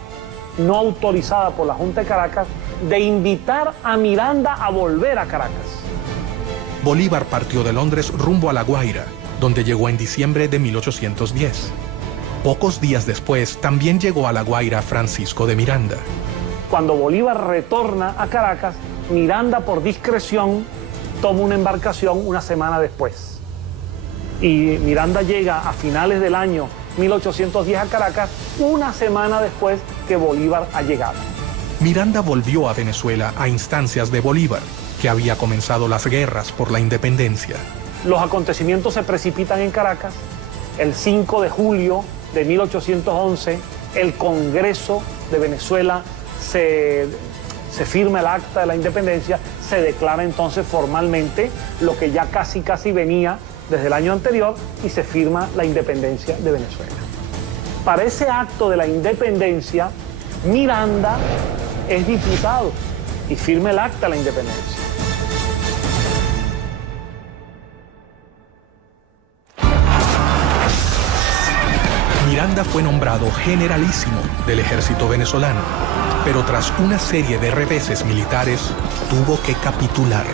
no autorizada por la Junta de Caracas, de invitar a Miranda a volver a Caracas. Bolívar partió de Londres rumbo a La Guaira, donde llegó en diciembre de 1810. Pocos días después, también llegó a La Guaira Francisco de Miranda. Cuando Bolívar retorna a Caracas, Miranda, por discreción, toma una embarcación una semana después. Y Miranda llega a finales del año 1810 a Caracas, una semana después que Bolívar ha llegado. Miranda volvió a Venezuela a instancias de Bolívar, que había comenzado las guerras por la independencia. Los acontecimientos se precipitan en Caracas. El 5 de julio de 1811, el Congreso de Venezuela se firma el acta de la independencia, se declara entonces formalmente lo que ya casi venía desde el año anterior y se firma la independencia de Venezuela. Para ese acto de la independencia, Miranda es diputado y firma el acta de la independencia. Miranda fue nombrado generalísimo del ejército venezolano, pero tras una serie de reveses militares, tuvo que capitular.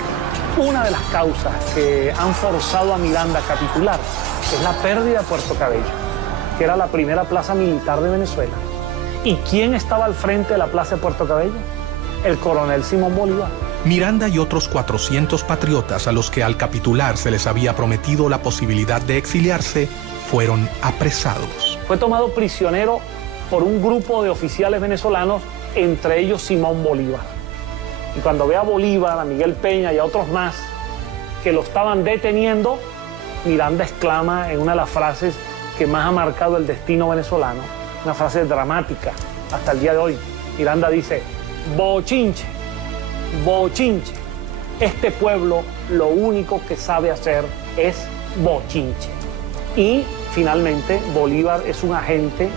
Una de las causas que han forzado a Miranda a capitular es la pérdida de Puerto Cabello, que era la primera plaza militar de Venezuela. ¿Y quién estaba al frente de la plaza de Puerto Cabello? El coronel Simón Bolívar. Miranda y otros 400 patriotas a los que al capitular se les había prometido la posibilidad de exiliarse, fueron apresados. Fue tomado prisionero por un grupo de oficiales venezolanos, entre ellos Simón Bolívar. Y cuando ve a Bolívar, a Miguel Peña y a otros más que lo estaban deteniendo, Miranda exclama en una de las frases que más ha marcado el destino venezolano, una frase dramática hasta el día de hoy. Miranda dice: bochinche, bochinche. Este pueblo lo único que sabe hacer es bochinche. Y finalmente Bolívar es un agente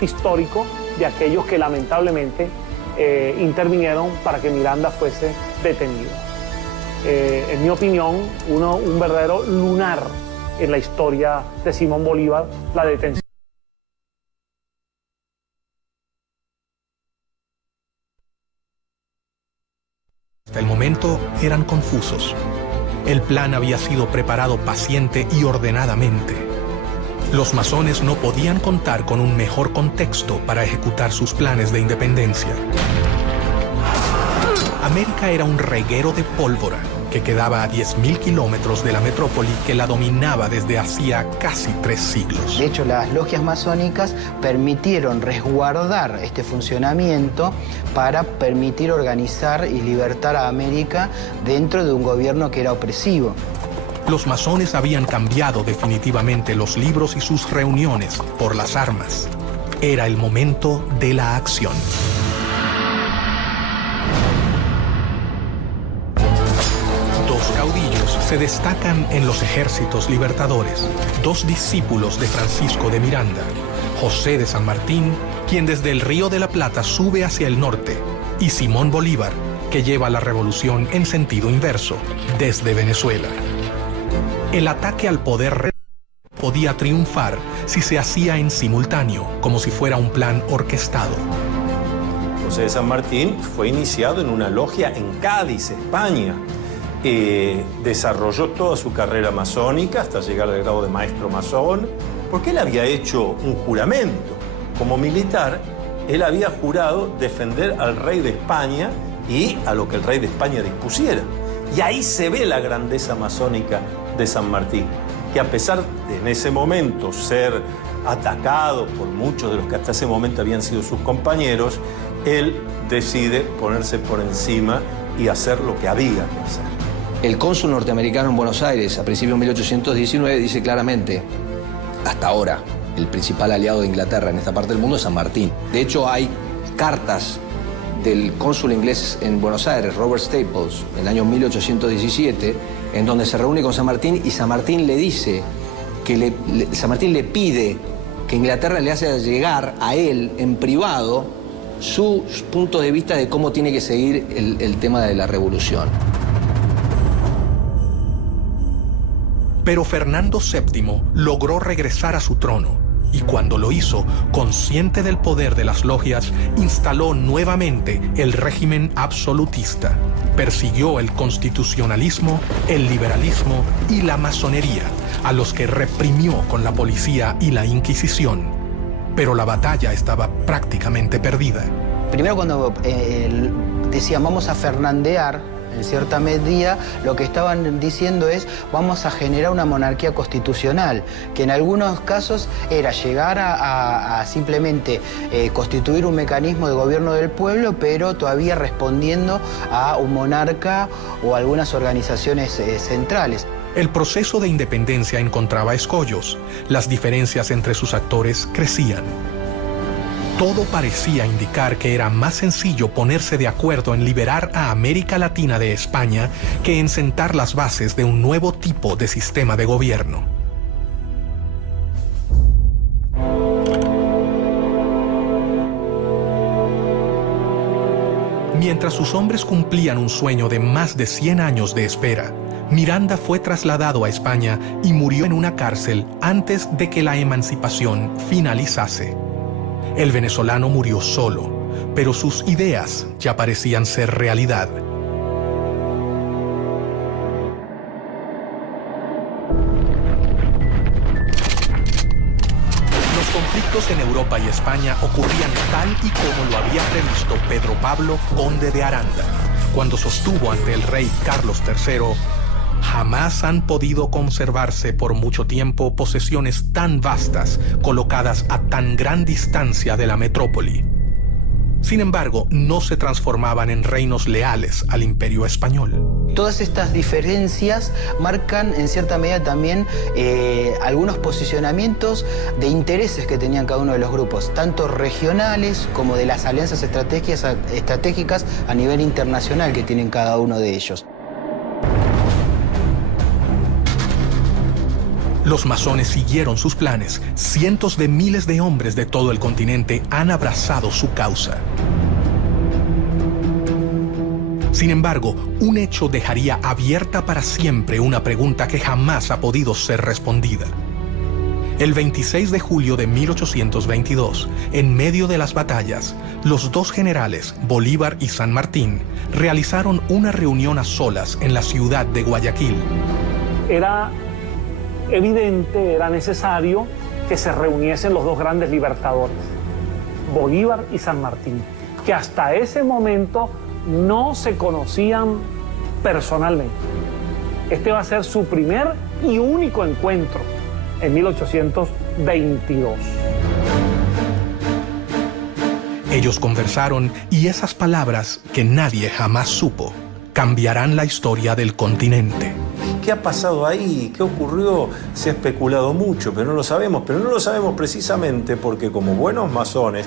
histórico de aquellos que lamentablemente intervinieron para que Miranda fuese detenido. En mi opinión, un verdadero lunar en la historia de Simón Bolívar, la detención. Hasta el momento eran confusos. El plan había sido preparado paciente y ordenadamente. Los masones no podían contar con un mejor contexto para ejecutar sus planes de independencia. América era un reguero de pólvora que quedaba a 10.000 kilómetros de la metrópoli que la dominaba desde hacía casi 3 siglos. De hecho, las logias masónicas permitieron resguardar este funcionamiento para permitir organizar y libertar a América dentro de un gobierno que era opresivo. Los masones habían cambiado definitivamente los libros y sus reuniones por las armas. Era el momento de la acción. Dos caudillos se destacan en los ejércitos libertadores dos discípulos de Francisco de Miranda, José de San Martín, quien desde el Río de la Plata sube hacia el norte, y Simón Bolívar, que lleva la revolución en sentido inverso, desde Venezuela. El ataque al poder podía triunfar si se hacía en simultáneo, como si fuera un plan orquestado. José de San Martín fue iniciado en una logia en Cádiz, España. Desarrolló toda su carrera masónica hasta llegar al grado de maestro masón, porque él había hecho un juramento. Como militar, él había jurado defender al rey de España y a lo que el rey de España dispusiera. Y ahí se ve la grandeza masónica de San Martín, que a pesar de en ese momento ser atacado por muchos de los que hasta ese momento habían sido sus compañeros, él decide ponerse por encima y hacer lo que había que hacer. El cónsul norteamericano en Buenos Aires, a principios de 1819, dice claramente, hasta ahora, el principal aliado de Inglaterra en esta parte del mundo es San Martín. De hecho, hay cartas del cónsul inglés en Buenos Aires, Robert Staples, en el año 1817, en donde se reúne con San Martín y San Martín le dice que San Martín le pide que Inglaterra le haga llegar a él en privado su punto de vista de cómo tiene que seguir el tema de la revolución. Pero Fernando VII logró regresar a su trono y cuando lo hizo, consciente del poder de las logias, instaló nuevamente el régimen absolutista. Persiguió el constitucionalismo, el liberalismo y la masonería, a los que reprimió con la policía y la Inquisición. Pero la batalla estaba prácticamente perdida. Primero cuando decían vamos a fernandear, en cierta medida lo que estaban diciendo es vamos a generar una monarquía constitucional, que en algunos casos era llegar a simplemente constituir un mecanismo de gobierno del pueblo, pero todavía respondiendo a un monarca o algunas organizaciones centrales. El proceso de independencia encontraba escollos. Las diferencias entre sus actores crecían. Todo parecía indicar que era más sencillo ponerse de acuerdo en liberar a América Latina de España que en sentar las bases de un nuevo tipo de sistema de gobierno. Mientras sus hombres cumplían un sueño de más de 100 años de espera, Miranda fue trasladado a España y murió en una cárcel antes de que la emancipación finalizase. El venezolano murió solo, pero sus ideas ya parecían ser realidad. Los conflictos en Europa y España ocurrían tal y como lo había previsto Pedro Pablo, conde de Aranda, cuando sostuvo ante el rey Carlos III: jamás han podido conservarse por mucho tiempo posesiones tan vastas, colocadas a tan gran distancia de la metrópoli. Sin embargo, no se transformaban en reinos leales al imperio español. Todas estas diferencias marcan en cierta medida también algunos posicionamientos de intereses que tenían cada uno de los grupos, tanto regionales como de las alianzas estratégicas a nivel internacional que tienen cada uno de ellos. Los masones siguieron sus planes. Cientos de miles de hombres de todo el continente han abrazado su causa. Sin embargo, un hecho dejaría abierta para siempre una pregunta que jamás ha podido ser respondida. El 26 de julio de 1822, en medio de las batallas, los dos generales, Bolívar y San Martín, realizaron una reunión a solas en la ciudad de Guayaquil. Era evidente, era necesario que se reuniesen los dos grandes libertadores, Bolívar y San Martín, que hasta ese momento no se conocían personalmente. Este va a ser su primer y único encuentro en 1822. Ellos conversaron y esas palabras que nadie jamás supo cambiarán la historia del continente. ¿Qué ha pasado ahí? ¿Qué ocurrió? Se ha especulado mucho, pero no lo sabemos. Pero no lo sabemos precisamente porque como buenos masones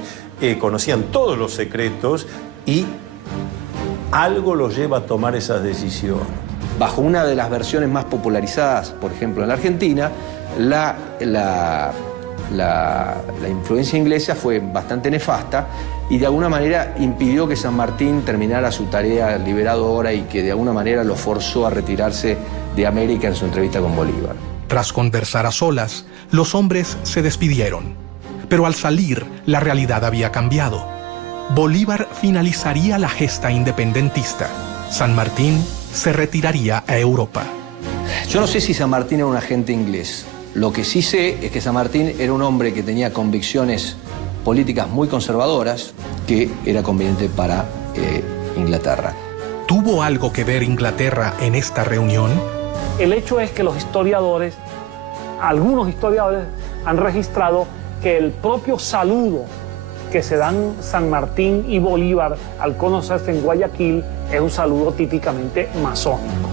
conocían todos los secretos y algo los lleva a tomar esas decisiones. Bajo una de las versiones más popularizadas, por ejemplo, en la Argentina, la influencia inglesa fue bastante nefasta y de alguna manera impidió que San Martín terminara su tarea liberadora y que de alguna manera lo forzó a retirarse de América en su entrevista con Bolívar. Tras conversar a solas, los hombres se despidieron. Pero al salir, la realidad había cambiado. Bolívar finalizaría la gesta independentista. San Martín se retiraría a Europa. Yo no sé si San Martín era un agente inglés. Lo que sí sé es que San Martín era un hombre que tenía convicciones políticas muy conservadoras que era conveniente para Inglaterra. ¿Tuvo algo que ver Inglaterra en esta reunión? El hecho es que los historiadores, algunos historiadores, han registrado que el propio saludo que se dan San Martín y Bolívar al conocerse en Guayaquil es un saludo típicamente masónico.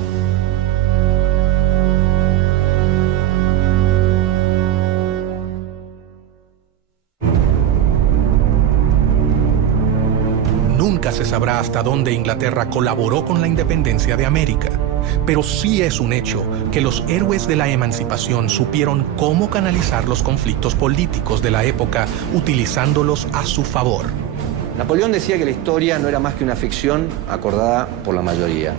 Nunca se sabrá hasta dónde Inglaterra colaboró con la independencia de América, pero sí es un hecho que los héroes de la emancipación supieron cómo canalizar los conflictos políticos de la época utilizándolos a su favor. Napoleón decía que la historia no era más que una ficción acordada por la mayoría.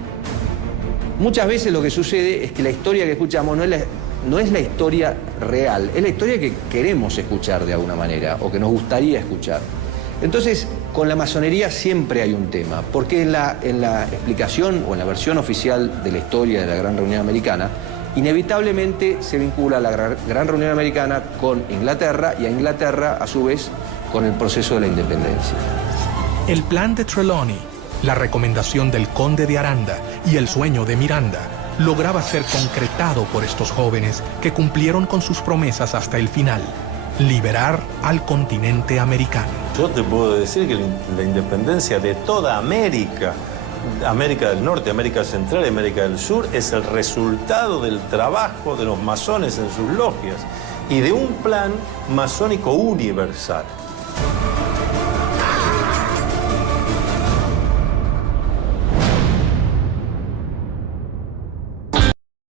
Muchas veces lo que sucede es que la historia que escuchamos no es la historia real, es la historia que queremos escuchar de alguna manera o que nos gustaría escuchar. Entonces, con la masonería siempre hay un tema, porque en la explicación o en la versión oficial de la historia de la Gran Reunión Americana, inevitablemente se vincula la Gran Reunión Americana con Inglaterra y a Inglaterra, a su vez, con el proceso de la independencia. El plan de Trelawney, la recomendación del conde de Aranda y el sueño de Miranda lograba ser concretado por estos jóvenes que cumplieron con sus promesas hasta el final: liberar al continente americano. Yo te puedo decir que la independencia de toda América, América del Norte, América Central y América del Sur, es el resultado del trabajo de los masones en sus logias y de un plan masónico universal.